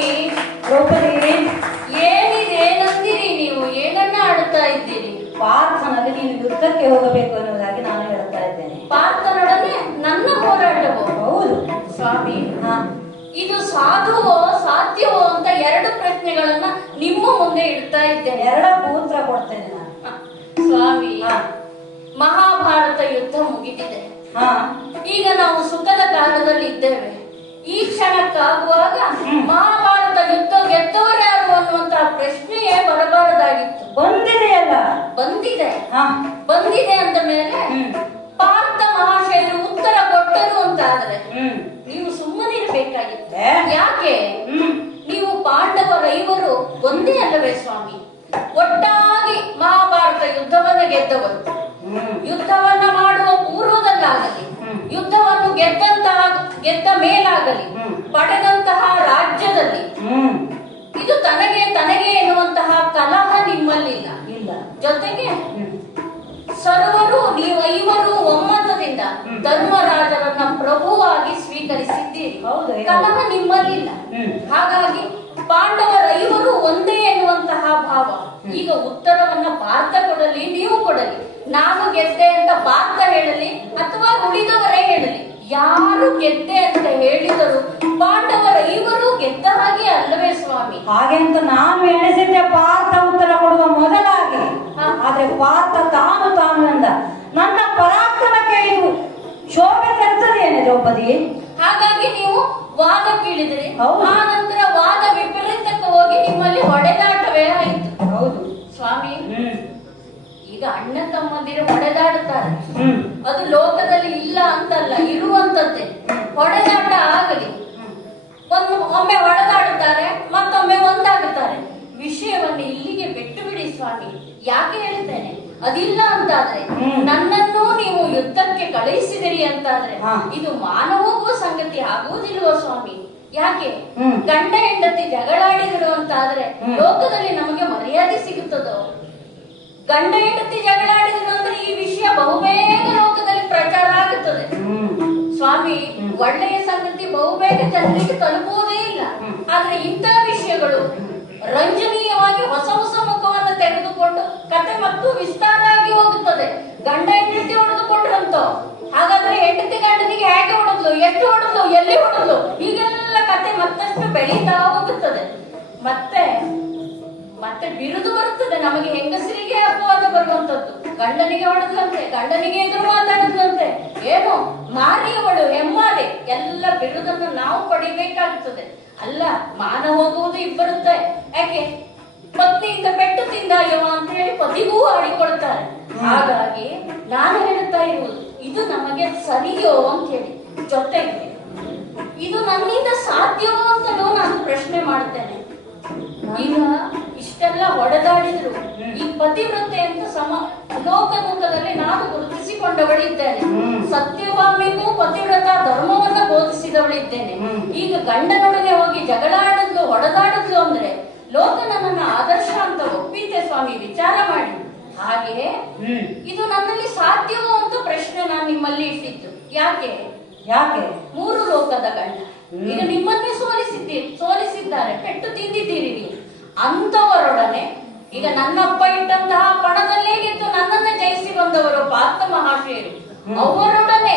ಸ್ವಾಮಿ ದ್ರೌಪದಿ, ಏನಿದೆ ನಂದಿರಿ, ನೀವು ಏನನ್ನ ಆಡುತ್ತಾ ಇದ್ದೀರಿ? ಪಾರ್ಥನಲ್ಲಿ ನೀನು ಯುದ್ಧಕ್ಕೆ ಹೋಗಬೇಕು ಎನ್ನುವುದಾಗಿ ನಾನು ಹೇಳ್ತಾ ಇದ್ದೇನೆ. ಪಾರ್ಥನೊಡನೆ ನನ್ನ ಹೋರಾಟವೋ? ಹೌದು ಸ್ವಾಮಿ, ಹಾ, ಇದು ಸಾಧುವೋ ಸಾಧ್ಯವೋ ಅಂತ ಎರಡು ಪ್ರಶ್ನೆಗಳನ್ನ ನಿಮ್ಮ ಮುಂದೆ ಇಡ್ತಾ ಇದ್ದೇನೆ. ಎರಡಕ್ಕೂ ಉತ್ತರ ಕೊಡ್ತೇನೆ ನಾನು. ಸ್ವಾಮಿ, ಹಾ, ಮಹಾಭಾರತ ಯುದ್ಧ ಮುಗಿದಿದೆ. ಹಾ, ಈಗ ನಾವು ಸುಖದ ಕಾಲದಲ್ಲಿ ಇದ್ದೇವೆ. ಈ ಕ್ಷಣಕ್ಕಾಗುವಾಗ ಮಹಾಭಾರತ ಯುದ್ಧ ಗೆದ್ದವರ್ಯಾರು ಅನ್ನುವಂತಹ ಪ್ರಶ್ನೆಯೇ ಬರಬಾರದಾಗಿತ್ತು. ಬಂದಿದೆಯಲ್ಲ. ಬಂದಿದೆ. ಹಾ, ಬಂದಿದೆ ಅಂದ ಮೇಲೆ ಪಾರ್ಥ ಮಹಾಶಯರು ಉತ್ತರ ಕೊಟ್ಟರು ಅಂತ ಆದ್ರೆ ನೀವು ಸುಮ್ಮನಿರ್ಬೇಕಾಗಿತ್ತು. ಯಾಕೆ? ನೀವು ಪಾಂಡವರೈವರು ಒಂದೇ ಅಲ್ಲವೇ ಸ್ವಾಮಿ? ಒಟ್ಟಾಗಿ ಮಹಾಭಾರತ ಯುದ್ಧವನ್ನ ಗೆದ್ದವರು. ಯುದ್ಧವನ್ನ ಮಾಡುವ ಪೂರ್ವದಲ್ಲಾಗಲಿ, ಯುದ್ಧವನ್ನು ಗೆದ್ದ ಮೇಲಾಗಲಿ, ಪಡೆದಂತಹ ರಾಜ್ಯದಲ್ಲಿ ಇದು ತನಗೆ ಎನ್ನುವಂತಹ ಕಲಹ ನಿಮ್ಮಲ್ಲಿಲ್ಲ. ಇಲ್ಲ. ಜೊತೆಗೆ ಸರ್ವರು ನೀವೈವರು ಒಮ್ಮತದಿಂದ ಧರ್ಮರಾಜರನ್ನ ಪ್ರಭುವಾಗಿ ಸ್ವೀಕರಿಸಿದ್ದೀರಿ. ಹೌದು. ಕಲಹ ನಿಮ್ಮಲ್ಲಿಲ್ಲ. ಹಾಗಾಗಿ ಪಾಂಡವರೈವರು ಒಂದೇ ಎನ್ನುವಂತಹ ಭಾವ. ಈಗ ಉತ್ತರವನ್ನ ಪಾರ್ಥ ಕೊಡಲಿ, ನೀವು ಕೊಡಲಿ, ನಾನು ಗೆದ್ದೆ ಅಂತ ಪಾರ್ಥ ಹೇಳಲಿ ಅಥವಾ ಉಳಿದವರೇ ಹೇಳಲಿ, ಯಾರು ಗೆದ್ದೆ ಅಂತ ಹೇಳಿದರು ಪಾಂಡವರೈವರು ಗೆದ್ದ ಹಾಗೆ ಅಲ್ಲವೇ ಸ್ವಾಮಿ? ಹಾಗೆ ಅಂತ ನಾನು ಎಣಿಸಿದ್ದೆ ಪಾರ್ಥ ಉತ್ತರ ಕೊಡುವ ಮೊದಲಾಗಿ. ಆದ್ರೆ ಪಾರ್ಥ ತಾನು ಎಂದ. ನನ್ನ ಪರಾಕ್ರಮಕ್ಕೆ ಇದು ಶೋಭೆ ತರ್ತದೇನೆ ದ್ರೌಪದಿ? ಹಾಗಾಗಿ ನೀವು ವಾದ ಕೇಳಿದಿರಿ. ಹೌದು. ಆ ನಂತರ ವಾದ ವಿಪರೀತಕ್ಕೆ ಹೋಗಿ ನಿಮ್ಮಲ್ಲಿ ಹೊಡೆದಾಟವೇ ಆಯಿತು. ಹೌದು ಸ್ವಾಮಿ, ಈಗ ಅಣ್ಣ ತಮ್ಮಂದಿರು ಹೊಡೆದಾಡುತ್ತಾರೆ. ಹ್ಮ್. ಅದು ಲೋಕದಲ್ಲಿ ಇಲ್ಲ ಅಂತಲ್ಲ, ಇರುವಂತದ್ದೇ. ಹೊಡೆದಾಟ ಆಗಲಿ, ಒಮ್ಮೆ ಹೊಡೆದಾಡುತ್ತಾರೆ, ಮತ್ತೊಮ್ಮೆ ಒಂದಾಗುತ್ತಾರೆ. ವಿಷಯವನ್ನು ಇಲ್ಲಿಗೆ ಬಿಟ್ಟು ಬಿಡಿ ಸ್ವಾಮಿ. ಯಾಕೆ ಹೇಳ್ತೇನೆ? ಅದಿಲ್ಲ ಅಂತಾದ್ರೆ, ನನ್ನನ್ನು ನೀವು ಯುದ್ಧಕ್ಕೆ ಕಳುಹಿಸಿದಿರಿ ಅಂತಾದ್ರೆ ಇದು ಮಾನವೋಗುವ ಸಂಗತಿ ಆಗುವುದಿಲ್ವೋ ಸ್ವಾಮಿ? ಯಾಕೆ? ಗಂಡ ಹೆಂಡತಿ ಜಗಳಾಡಿದರು ಅಂತಾದ್ರೆ ಲೋಕದಲ್ಲಿ ನಮಗೆ ಮರ್ಯಾದೆ ಸಿಗುತ್ತದೋ? ಗಂಡ ಹೆಂಡತಿ ಜಗಳಾಡಿದರು ಅಂದ್ರೆ ಈ ವಿಷಯ ಬಹುಬೇಗ ಲೋಕದಲ್ಲಿ ಪ್ರಚಾರ ಆಗುತ್ತದೆ ಸ್ವಾಮಿ. ಒಳ್ಳೆಯ ಸಂಗತಿ ಬಹುಬೇಗ ಜನರಿಗೆ ತಲುಪುವುದೇ ಇಲ್ಲ. ಆದ್ರೆ ಇಂತಹ ವಿಷಯಗಳು ರಂಜನೀಯವಾಗಿ ಹೊಸ ಹೊಸ ಮುಖವನ್ನು ತೆಗೆದುಕೊಂಡು ಕತೆ ಮತ್ತು ವಿಸ್ತಾರ ಆಗಿ ಹೋಗುತ್ತದೆ. ಗಂಡ ಹೆಂಡತಿ ಹೊಡೆದುಕೊಂಡ್ರಂತೋ, ಹಾಗಾದ್ರೆ ಹೆಂಡತಿ ಗಂಡನಿಗೆ ಹೇಗೆ ಹೊಡೆದ್ಲು, ಎಷ್ಟು ಹೊಡೆದ್ಲು, ಎಲ್ಲಿ ಹೊಡೆದ್ಲು, ಹೀಗೆಲ್ಲ ಕತೆ ಮತ್ತಷ್ಟು ಬೆಳೀತಾ ಹೋಗುತ್ತದೆ. ಮತ್ತೆ ಬಿರುದು ಬರುತ್ತದೆ. ನಮಗೆ ಹೆಂಗಸರಿಗೆ ಅಪವಾದ ಬರುವಂತದ್ದು. ಗಂಡನಿಗೆ ಹೊಡೆದಂತೆ, ಗಂಡನಿಗೆ ಎದುರು ಮಾತಾಡದಂತೆ, ಏನೋ ಮಾರಿಯವಳು, ಹೆಮ್ಮಾರಿ, ಎಲ್ಲ ಬಿರುದನ್ನು ನಾವು ಪಡಿಬೇಕಾಗುತ್ತದೆ. ಅಲ್ಲ, ಮಾನ ಹೋಗುವುದು ಇಬ್ಬರುತ್ತೆ. ಯಾಕೆ? ಪತ್ನಿಯಿಂದ ಪೆಟ್ಟು ತಿಂದಾಯವ ಅಂತ ಹೇಳಿ ಪತಿಗೂ ಆಡಿಕೊಳ್ತಾರೆ. ಹಾಗಾಗಿ ನಾನು ಹೇಳುತ್ತಾ ಇರುವುದು ಇದು ನಮಗೆ ಸರಿಯೋ ಅಂತ ಹೇಳಿ. ಜೊತೆಗೆ ಇದು ನನ್ನಿಂದ ಸಾಧ್ಯವೋ ಅಂತಲೂ ನಾನು ಪ್ರಶ್ನೆ ಮಾಡ್ತೇನೆ. ಈಗ ಇಷ್ಟೆಲ್ಲ ಹೊಡೆದಾಡಿದ್ರು ಈ ಪತಿವ್ರತೆ ಅಂತ ಲೋಕದಲ್ಲಿ ನಾನು ಗುರುತಿಸಿಕೊಂಡವಳಿದ್ದೇನೆ. ಸತ್ಯಭಾಮಿಗೂ ಪತಿವ್ರತ ಧರ್ಮವನ್ನ ಬೋಧಿಸಿದವಳಿದ್ದೇನೆ. ಈಗ ಗಂಡನೊಡನೆ ಹೋಗಿ ಜಗಳಾಡದ್ಲು, ಹೊಡೆದಾಡದ್ಲು ಅಂದ್ರೆ ಲೋಕ ನನ್ನನ್ನ ಆದರ್ಶ ಅಂತ ಒಪ್ಪಿದ್ದೆ ಸ್ವಾಮಿ. ವಿಚಾರ ಮಾಡಿ. ಹಾಗೆ ಇದು ನನ್ನಲ್ಲಿ ಸಾಧ್ಯವೋ ಅಂತ ಪ್ರಶ್ನೆ ನಾನು ನಿಮ್ಮಲ್ಲಿ ಇಟ್ಟಿದ್ದು. ಯಾಕೆ? ಮೂರು ಲೋಕದ ಗಂಡ ಈಗ ನಿಮ್ಮನ್ನೇ ಸೋಲಿಸಿದ್ದಾರೆ, ಪೆಟ್ಟು ತಿಂದಿದ್ದೀರಿ ನೀವು. ಅಂತವರೊಡನೆ ಈಗ ನನ್ನಪ್ಪ ಇಟ್ಟಂತಹ ಪಣದಲ್ಲೇ ಗೆದ್ದು ನನ್ನನ್ನೇ ಜಯಿಸಿ ಬಂದವರು ಪಾರ್ಥ ಮಹಾಶಯರು. ಅವರೊಡನೆ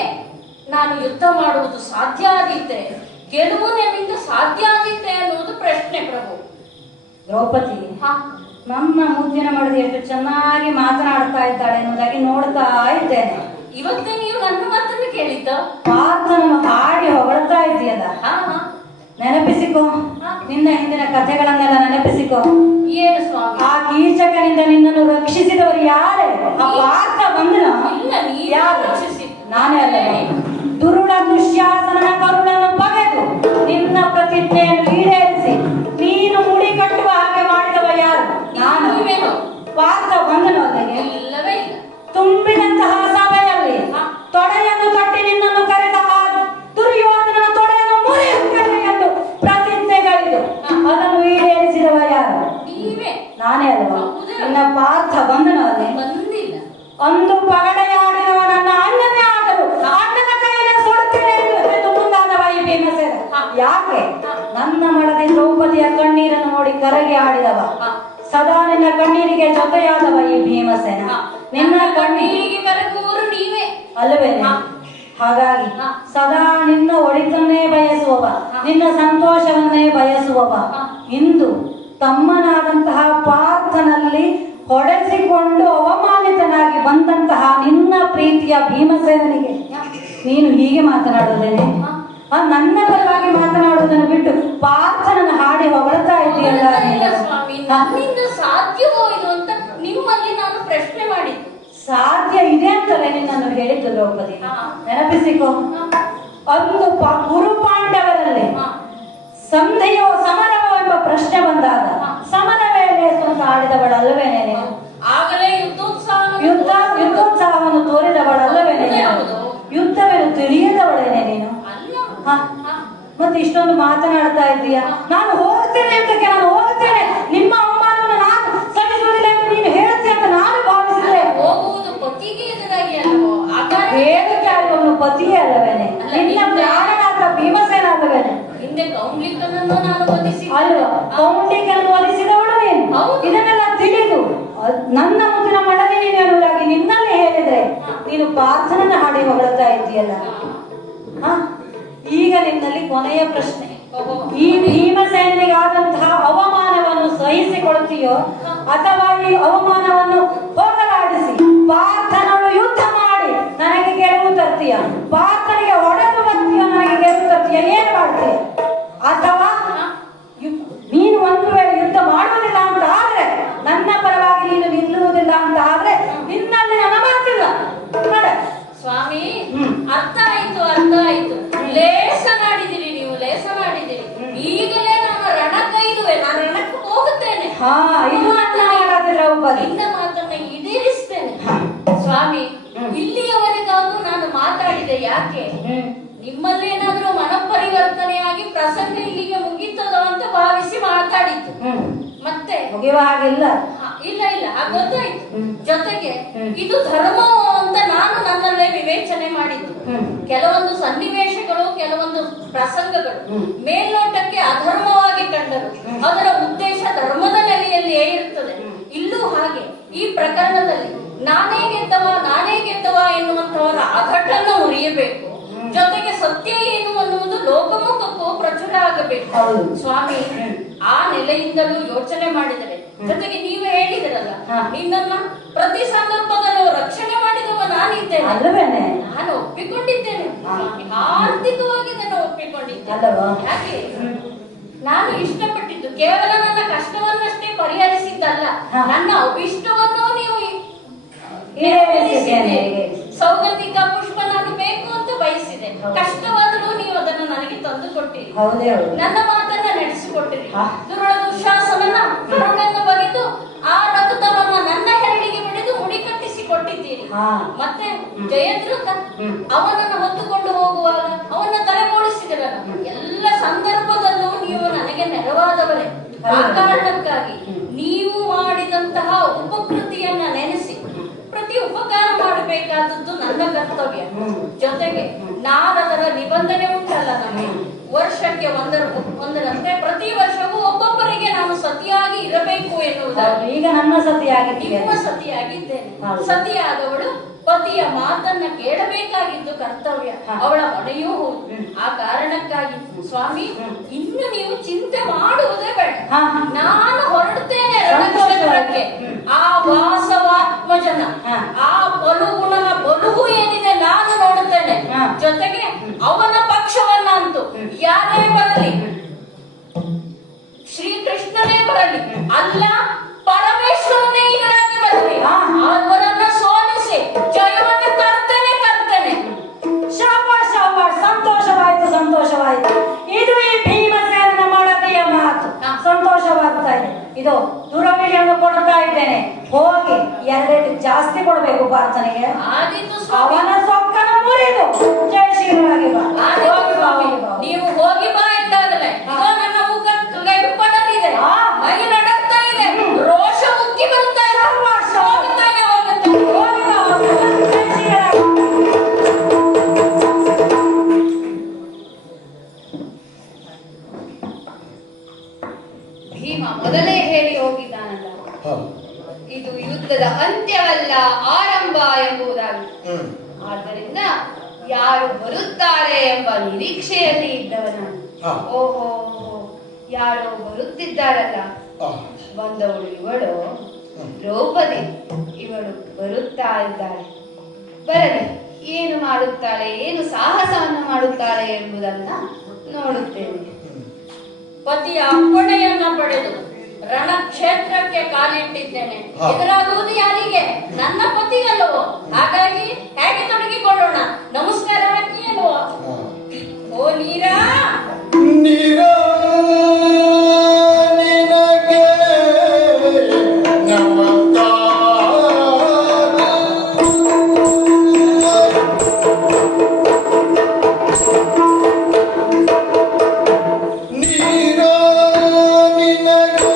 ನಾನು ಯುದ್ಧ ಮಾಡುವುದು ಸಾಧ್ಯ ಆದೀತೆ, ಗೆಲುವು ನನ್ನಿಂದ ಸಾಧ್ಯ ಆದೀತೆ ಅನ್ನುವುದು ಪ್ರಶ್ನೆ ಪ್ರಭು. ದ್ರೌಪದಿ, ನನ್ನ ಮುದ್ದಿನ ಮಾಡಿದ ಎಷ್ಟು ಚೆನ್ನಾಗಿ ಮಾತನಾಡ್ತಾ ಇದ್ದಾಳೆ ಎನ್ನುವುದಾಗಿ ನೋಡ್ತಾ ಇದ್ದೇನೆ. ಇವತ್ತೇ ನೀವು ನನ್ನ ಮಾತನ್ನು ಕೇಳಿದ್ದ? ಪಾರ್ಥನನ್ನು ಹಾಡಿ ಹೊಗಳ್ತಾ ಇದೆಯಲ್ಲ, ನೆನಪಿಸಿಕೋ. ನಿನ್ನ ಹಿಂದಿನ ಕಥೆಗಳನ್ನೆಲ್ಲ ನೆನಪಿಸಿಕೋ. ಏನು ಸ್ವಾಮಿ? ಆ ಕೀಚಕನಿಂದ ನಿನ್ನನ್ನು ರಕ್ಷಿಸಿದವರು ಯಾರೇ? ಆ ಪಾರ್ಥ ಬಂದನ? ಯಾರು? ನಾನೇ ಅಲ್ಲ. ದುರುಳ ದುಶ್ಯಾಸನನ ಕರುಣನ್ನು ಬಗೆದು ನಿನ್ನ ಪ್ರತಿಜ್ಞೆಯನ್ನು ಈಡೇರಿಸಿ ನೀನು ಮುಡಿ ಕಟ್ಟುವ ಹಾಗೆ ಮಾಡಿದವ ಯಾರು? ನಾನು. ಪಾರ್ಥ ಬಂದನು ಅಲ್ಲಿಗೆ? ಇಲ್ಲವೇ ಇಲ್ಲ. ತುಂಬಿದಂತಹ ಸಭೆಯಲ್ಲಿ ತೊಡೆಯನ್ನು ತಟ್ಟಿ ನಿನ್ನನ್ನು ಕರೆದ ಆ ದುರ್ಯೋಧನನ ತೊಡೆಯನ್ನು ಮುರಿಯುತ್ತೇನೆ ಎಂದು ಪ್ರತಿಜ್ಞೆಗಳಿದು ಅದನ್ನು ಈಡೇರಿಸಿದವ ಯಾರು? ನಾನೇ ಅಲ್ವಾ? ನಿನ್ನ ಪಾರ್ಥ ಬಂದನು ಅಲ್ಲಿ? ಬಂದಿಲ್ಲ. ಒಂದು ಪಗಡೆಯಾಡಿದವ ನನ್ನ ಅಣ್ಣನೇ ಆದರೂ ಅಣ್ಣನ ಕೈಯಲ್ಲಿ ಸುಡುತ್ತೇನೆ ಎಂದು ಮುಂದಾದವ ಈ ಭೀಮಸೇನ. ಯಾಕೆ? ನನ್ನ ಮಡದಿ ದ್ರೌಪದಿಯ ಕಣ್ಣೀರನ್ನು ನೋಡಿ ಕರಗಿ ಆಡಿದವ, ಹಾ. ಸದಾ ನಿನ್ನ ಕಣ್ಣೀರಿಗೆ ಜೊತೆಯಾದವ ಈ ಭೀಮಸೇನ. ಹಾ. ನಿನ್ನ ಕಣ್ಣೀರಿಗೆ ಕರಗುವವರು ನೀವೇ ಅಲ್ಲವೇನೆ? ಹಾ. ಹಾಗಾಗಿ ಹಾ. ಸದಾ ನಿನ್ನ ಒಳಿತನ್ನೇ ಬಯಸುವವ, ಹಾ. ನಿನ್ನ ಸಂತೋಷವನ್ನೇ ಬಯಸುವವ, ಹಾ. ಇಂದು ತಮ್ಮನಾದಂತಹ ಪಾರ್ಥನಲ್ಲಿ ಹೊಡೆಸಿಕೊಂಡು ಅವಮಾನಿತನಾಗಿ ಬಂದಂತಹ ನಿನ್ನ ಪ್ರೀತಿಯ ಭೀಮಸೇನಿಗೆ ನೀನು ಹೀಗೆ ಮಾತನಾಡುವುದೇನೆ? ನನ್ನ ಪರವಾಗಿ ಮಾತನಾಡುವುದನ್ನು ಬಿಟ್ಟು ಪಾರ್ಥನನ್ನು ಹಾಡಿ ಹೊಗಳ್ತಾ ಇದ್ದೀಯಲ್ಲ ಇಲ್ಲ ನೀನು. ಸ್ವಾಮಿ, ನನ್ನಿಂದ ಸಾಧ್ಯವೋ ಇದು ಅಂತ ನಿಮ್ಮಲ್ಲಿ ನಾನು ಪ್ರಶ್ನೆ ಮಾಡಿದ್ದು. ಸಾಧ್ಯ ಇದೆ ಅಂತಲೇ ನಿನ್ನನ್ನು ಹೇಳಿದ್ದು ದ್ರೌಪದಿ. ಹಾ. ನೆನಪಿಸಿಕೊ, ಒಂದು ಕುರು ಪಾಂಡವರಲ್ಲಿ ಹಾ. ಸಂಧಿಯೋ ಸಮರವೋ ಎಂಬ ಪ್ರಶ್ನೆ ಬಂದಾಗ ಹಾ. ಸಮರವೇ ಲೇಸು ಅಂತ ಆಡಿದವಳಲ್ಲವೇನೆ ನೀನು? ಆಗಲೇ ಯುದ್ಧೋತ್ಸಾಹವನ್ನು ತೋರಿದವಳಲ್ಲವೇನೆ ನೀನು? ಹೌದು. ಯುದ್ಧವೇನು ತಿಳಿಯದವಳೇನೆ ನೀನು? ಅಲ್ಲ. ಹಾ. ಹಾ. ಮತ್ತೆ ಇಷ್ಟೊಂದು ಮಾತನಾಡ್ತಾ ಇದ್ದೀಯ. ನಾನು ಹೋಗ್ತೇನೆ ಅಂತಕ್ಕೆ ನಾನು ಹೋಗ್ತೇನೆ, ನಿಮ್ಮ ಅವಮಾನವನ್ನು ನಾನು ಸಹಿಸುವುದಿಲ್ಲ ಎಂದು ನೀನು ಹೇಳ್ತೀಯ ಅಂತ ನಾನು ಭಾವಿಸಿದೆ. ಹೋಗುವುದು ಪತಿಗೆ ಎದುರಾಗಿ ಅಲ್ವೋ? ಆ ಕಾರಣ ಹೇಳಕ್ಕೆ ಅವನು ಪತಿಯೇ ಅಲ್ಲವೇನೆ? ನಿನ್ನ ಪ್ರಾಣನಾಥ ಭೀಮಸೇನ ಅಲ್ಲವೇನೆ? ಹಿಂದೆ ಕೌಂಡ್ಲಿಕನನ್ನು ನಾನು ವಧಿಸಿದ್ದೆ. ಅಲ್ವಾ? ಕೌಂಡಿಕನ್ನು ವಧಿಸಿದವಳು ನೀನು. ಹೌದು. ಇದನ್ನೆಲ್ಲ ತಿಳಿದು ನನ್ನ ಮುತ್ತಿನ ಮಡದಿ ನೀನು ಎನ್ನುವುದಾಗಿ ನಿನ್ನಲ್ಲೇ ಹೇಳಿದ್ರೆ ನೀನು ಪಾರ್ಥನನ್ನ ಹಾಡಿ ಹೊಗಳ್ತಾ ಇದ್ದೀಯಲ್ಲ. ಹ? ಈಗ ನಿನ್ನಲ್ಲಿ ಕೊನೆಯ ಪ್ರಶ್ನೆ, ಈ ಭೀಮಸೇನಿಗಾದಂತಹ ಅವಮಾನವನ್ನು ಸಹಿಸಿಕೊಳ್ತೀಯೋ ಅಥವಾ ಈ ಅವಮಾನವನ್ನು ಹೋಗಲಾಡಿಸಿ ಪಾರ್ಥನನ್ನು ಯುದ್ಧ ಮಾಡಿ ನನಗೆ ಗೆಲುವು ತರ್ತೀಯ, ಪಾರ್ಥನಿಗೆ ಹೊಡೆದು ಬರ್ತೀಯ, ನನಗೆ ಗೆಲುವು ತರ್ತೀಯ, ಏನ್ ಮಾಡ್ತೀಯ? ಅಥವಾ ನೀನು ಒಂದು ವೇಳೆ ಯುದ್ಧ ಮಾಡುವುದಿಲ್ಲ ಅಂತ ಆದ್ರೆ, ನನ್ನ ಪರವಾಗಿ ನೀನು ನಿಲ್ಲುವುದಿಲ್ಲ ಅಂತ ಆದ್ರೆ ನಿನ್ನಲ್ಲಿ ನನ್ನ ಮಾತಿಲ್ಲ. ಸ್ವಾಮಿ, ಅರ್ಥ ಆಯ್ತು. ಲೇಸನಾಡಿದಿರಿ ನೀವು, ಲೇಸನಾಡಿದಿರಿ. ಈಗಲೇ ನಾನು ರಣಕ್ಕೈದುವೆ, ನಾನು ರಣಕ್ಕೆ ಹೋಗುತ್ತೇನೆ. ಹಾ, ಇದು ನಿನ್ನ ಮಾತನ್ನ ಈಡೇರಿಸ್ತೇನೆ. ಸ್ವಾಮಿ, ಇಲ್ಲಿಯವರೆಗಾದ್ರೂ ನಾನು ಮಾತಾಡಿದೆ ಯಾಕೆ? ನಿಮ್ಮಲ್ಲೇನಾದ್ರೂ ಮನಪರಿವರ್ತನೆಯಾಗಿ ಪ್ರಸಂಗ ಇಲ್ಲಿಗೆ ಮುಗೀತದೋ ಅಂತ ಭಾವಿಸಿ ಮಾತಾಡಿದ್ದು. ಮತ್ತೆ ಮುಗಿಯುವ ಹಾಗಿಲ್ಲ. ಇಲ್ಲ ಗೊತ್ತಾಯ್ತು. ಜೊತೆಗೆ ಇದು ಧರ್ಮವೋ ಅಂತ ನಾನು ನನ್ನಲ್ಲೇ ವಿವೇಚನೆ ಮಾಡಿದ್ದು. ಕೆಲವೊಂದು ಸನ್ನಿವೇಶಗಳು, ಕೆಲವೊಂದು ಪ್ರಸಂಗಗಳು ಮೇಲ್ನೋಟಕ್ಕೆ ಅಧರ್ಮವಾಗಿ ಕಂಡರು, ಅದರ ಉದ್ದೇಶ ಧರ್ಮದ ನೆಲೆಯಲ್ಲಿಯೇ ಇರುತ್ತದೆ. ಇಲ್ಲೂ ಹಾಗೆ ಈ ಪ್ರಕರಣದಲ್ಲಿ ನಾನೇ ಗೆದ್ದವ ಎನ್ನುವಂತವರ ಅಘಟನ್ನು ಮುರಿಯಬೇಕು. ಜೊತೆಗೆ ಸತ್ಯ ಏನು ಅನ್ನುವುದು ಲೋಕಮುಖಕ್ಕೂ ಪ್ರಚುರ ಆಗಬೇಕು. ಸ್ವಾಮಿ, ಆ ನೆಲೆಯಿಂದಲೂ ಯೋಚನೆ ಮಾಡಿದರೆ, ಜೊತೆಗೆ ನೀವು ಹೇಳಿದಿರಲ್ಲ, ನಿನ್ನನ್ನ ಪ್ರತಿ ಸಂದರ್ಭದಲ್ಲೂ ರಕ್ಷಣೆ ಮಾಡಿದವ ನಾನಿದ್ದೇನೆ, ನಾನು ಒಪ್ಪಿಕೊಂಡಿದ್ದೇನೆ. ಆರ್ಥಿಕವಾಗಿ ನಾನು ಒಪ್ಪಿಕೊಂಡಿದ್ದೇನೆ. ಯಾಕೆ? ನಾನು ಇಷ್ಟಪಟ್ಟಿದ್ದು ಕೇವಲ ನನ್ನ ಕಷ್ಟವನ್ನಷ್ಟೇ ಪರಿಹರಿಸಿದ್ದಲ್ಲ, ನನ್ನ ಅಭಿಷ್ಟವನ್ನು ನೀವು ಸೌಗಂಧಿಕ ಪುಷ್ಪ ನಾನು ಬೇಕು ಅಂತ ಬಯಸಿದೆ. ಕಷ್ಟವಾದರೂ ನೀವು ಅದನ್ನು ನನಗೆ ತಂದು ಕೊಟ್ಟಿರಿ, ನನ್ನ ಮಾತನ್ನ ನಡೆಸಿಕೊಟ್ಟಿರಿ. ದುಶ್ಯಾಸನನ ಕರುಣನ್ನು ಬಗೆದು ಆ ರಕ್ತವನ್ನ ನನ್ನ ಹೆರಳಿಗೆ ಬಿಡಿದು ಮುಡಿ ಕಟ್ಟಿಸಿ ಕೊಟ್ಟಿದ್ದೀರಿ. ಮತ್ತೆ ಜಯದ್ರಥ ಅವನನ್ನು ಹೊತ್ತುಕೊಂಡು ಹೋಗುವಾಗ ಅವನ ತಲೆ ಓಡಿಸಿದಿರಲ್ಲ, ಎಲ್ಲ ಸಂದರ್ಭದಲ್ಲೂ ನೀವು ನನಗೆ ನೆರವಾದವರೇ. ಆ ಕಾರಣಕ್ಕಾಗಿ ನೀವು ಮಾಡಿದಂತಹ ಉಪಕೃತಿಯನ್ನ ನೆನೆಸಿ ಪ್ರತಿ ಉಪಕಾರ ಮಾಡಬೇಕಾದದ್ದು ನನ್ನ ಕರ್ತವ್ಯ. ಜೊತೆಗೆ ನಾರದರ ನಿಬಂಧನೆ ಉಂಟಲ್ಲ, ನಮಗೆ ವರ್ಷಕ್ಕೆ ಒಂದರಂತೆ ಪ್ರತಿ ವರ್ಷವೂ ಒಬ್ಬೊಬ್ಬರಿಗೆ ನಾನು ಸತಿಯಾಗಿ ಇರಬೇಕು ಎನ್ನುವುದಾಗಿ. ಈಗ ನನ್ನ ಸತಿಯಾಗಿದ್ದೇನೆ, ನಿಮ್ಮ ಸತಿಯಾಗಿದ್ದೇನೆ. ಸತಿಯಾದವಳು ಪತಿಯ ಮಾತನ್ನ ಕೇಳಬೇಕಾಗಿದ್ದು ಕರ್ತವ್ಯ, ಅವಳ ಹೊಣೆಯೂ ಹೌದು. ಆ ಕಾರಣಕ್ಕಾಗಿ ಸ್ವಾಮಿ, ಇನ್ನು ನೀವು ಚಿಂತೆ ಮಾಡುವುದೇ ಬೇಡ. ನಾನು ಹೊರಡುತ್ತೇನೆ ರಣಕ್ಷೇತ್ರಕ್ಕೆ. ಆ ವಾಸವಾತ್ಮಜನ, ಆ ಬಲುಗುಣನ ಬಲುಗು ಏನಿದೆ ನಾನು ನೋಡುತ್ತೇನೆ. ಜೊತೆಗೆ ಅವನ ಪಕ್ಷವನ್ನಂತೂ ಯಾರೇ ಬರಲಿ, ಶ್ರೀಕೃಷ್ಣನೇ ಬರಲಿ, ಅಲ್ಲ ಪರಮೇಶ್ವರನೇ ಈಗಲಾಗಿ ಬರಲಿ, ಅವರನ್ನ ಸೋಲಿಸಿ ಜಯವನ್ನು ತರ್ತೇನೆ. ಶಾಬಾಷ್, ಸಂತೋಷವಾಯ್ತು. ಇದು ಈ ಭೀಮಸೇನನ ಮಡದಿಯ ಮಾತು. ಸಂತೋಷವಾಗ್ತಾ ಇದೆ. ಇದು ದುರವಿಯನ್ನು ಕೊಡ್ತಾ ಇದ್ದೇನೆ, ಹೋಗಿ 2 ಜಾಸ್ತಿ ಕೊಡ್ಬೇಕು ಪಾರ್ಥನಿಗೆ. ಅವನ ಸೊಕ್ಕನ ಮುರಿದು ಜಯ ಶ್ರೀರಾಗಿ ಬಾ. ನೀವು ಹೋಗಿ ಬಾ ಎಂದಾಗಲೇ ನನ್ನ ಮುಖ ಪಡಲಿದೆ, ಮೈ ನಡಕ್ತಾ ಇದೆ, ರೋಷ ಉಕ್ಕಿ ಬರ್ತಾ ಇದೆ. ಭೀಮ ಮೊದಲೇ ಹೇಳಿ ಹೋಗಿದ್ದಾನಲ್ಲ, ಇದು ಯುದ್ಧದ ಅಂತ್ಯವಲ್ಲ ಆರಂಭ ಎಂಬುದಾಗಿ. ಆದ್ದರಿಂದ ಯಾರು ಬರುತ್ತಾರೆ ಎಂಬ ನಿರೀಕ್ಷೆಯಲ್ಲಿ ಇದ್ದವನ. ಓಹೋ, ಯಾರೋ ಬರುತ್ತಿದ್ದಾರಲ್ಲ. ಬಂದವಳು ಇವಳು ದ್ರೌಪದಿ. ಇವಳು ಬರುತ್ತಾ ಇದ್ದಾಳೆ. ಬರಲಿ, ಏನು ಮಾಡುತ್ತಾಳೆ, ಏನು ಸಾಹಸವನ್ನು ಮಾಡುತ್ತಾಳೆ ಎಂಬುದನ್ನ ನೋಡುತ್ತೇನೆ. ಪತಿಯ ಅಪ್ಪಣೆಯನ್ನ ಪಡೆದು ರಣಕ್ಷೇತ್ರಕ್ಕೆ ಕಾಲಿಟ್ಟಿದ್ದೇನೆ. ಎದುರಾಗುವುದು ಯಾರಿಗೆ? ನನ್ನ ಪತಿಗಲ್ಲವೋ? ಹಾಗಾಗಿ ಹೇಗೆ ತೊಡಗಿಕೊಳ್ಳೋಣ? ನಮಸ್ಕಾರ ಹಾಕಿಯಲ್ವೋ? ಓ ನೀರಾ, ನೀರಾ ನಿನಗೆ ನಮಸ್ಕಾರ. ನೀರಾ ನಿನಗೆ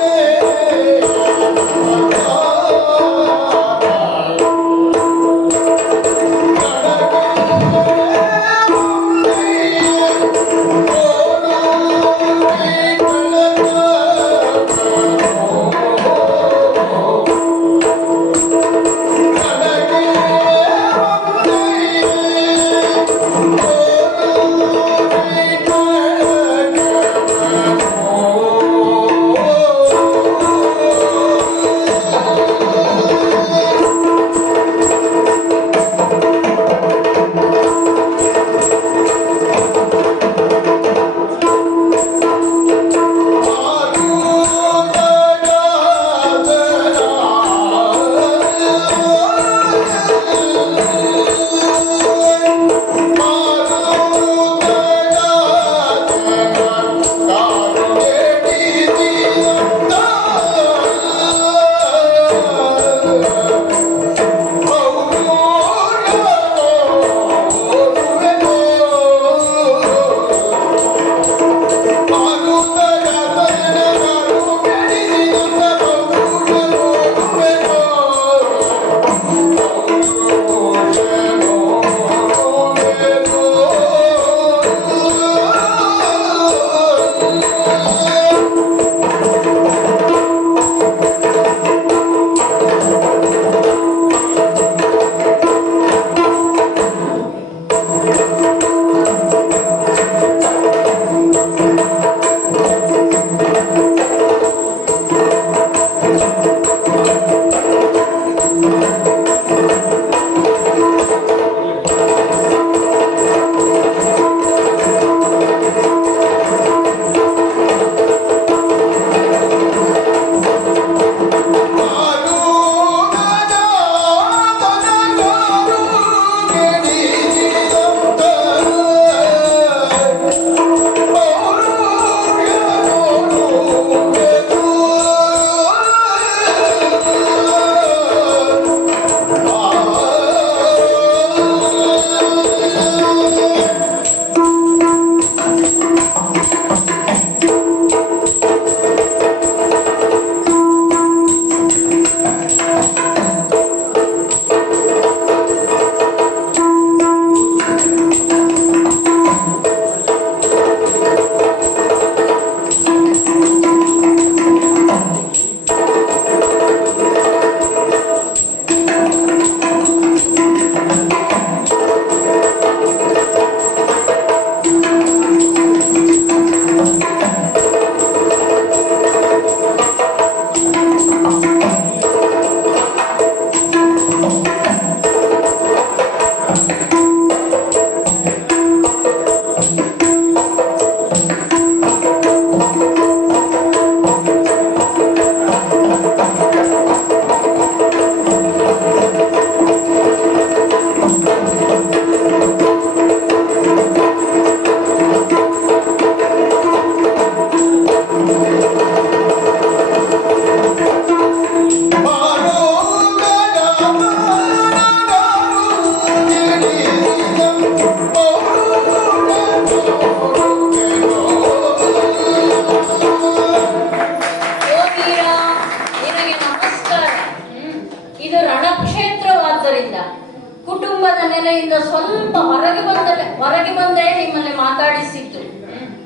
ನೆಲೆಯಿಂದ ಸ್ವಲ್ಪ ಹೊರಗೆ ಬಂದೇ ನಿಮ್ಮಲ್ಲಿ ಮಾತಾಡಿಸಿತ್ತು.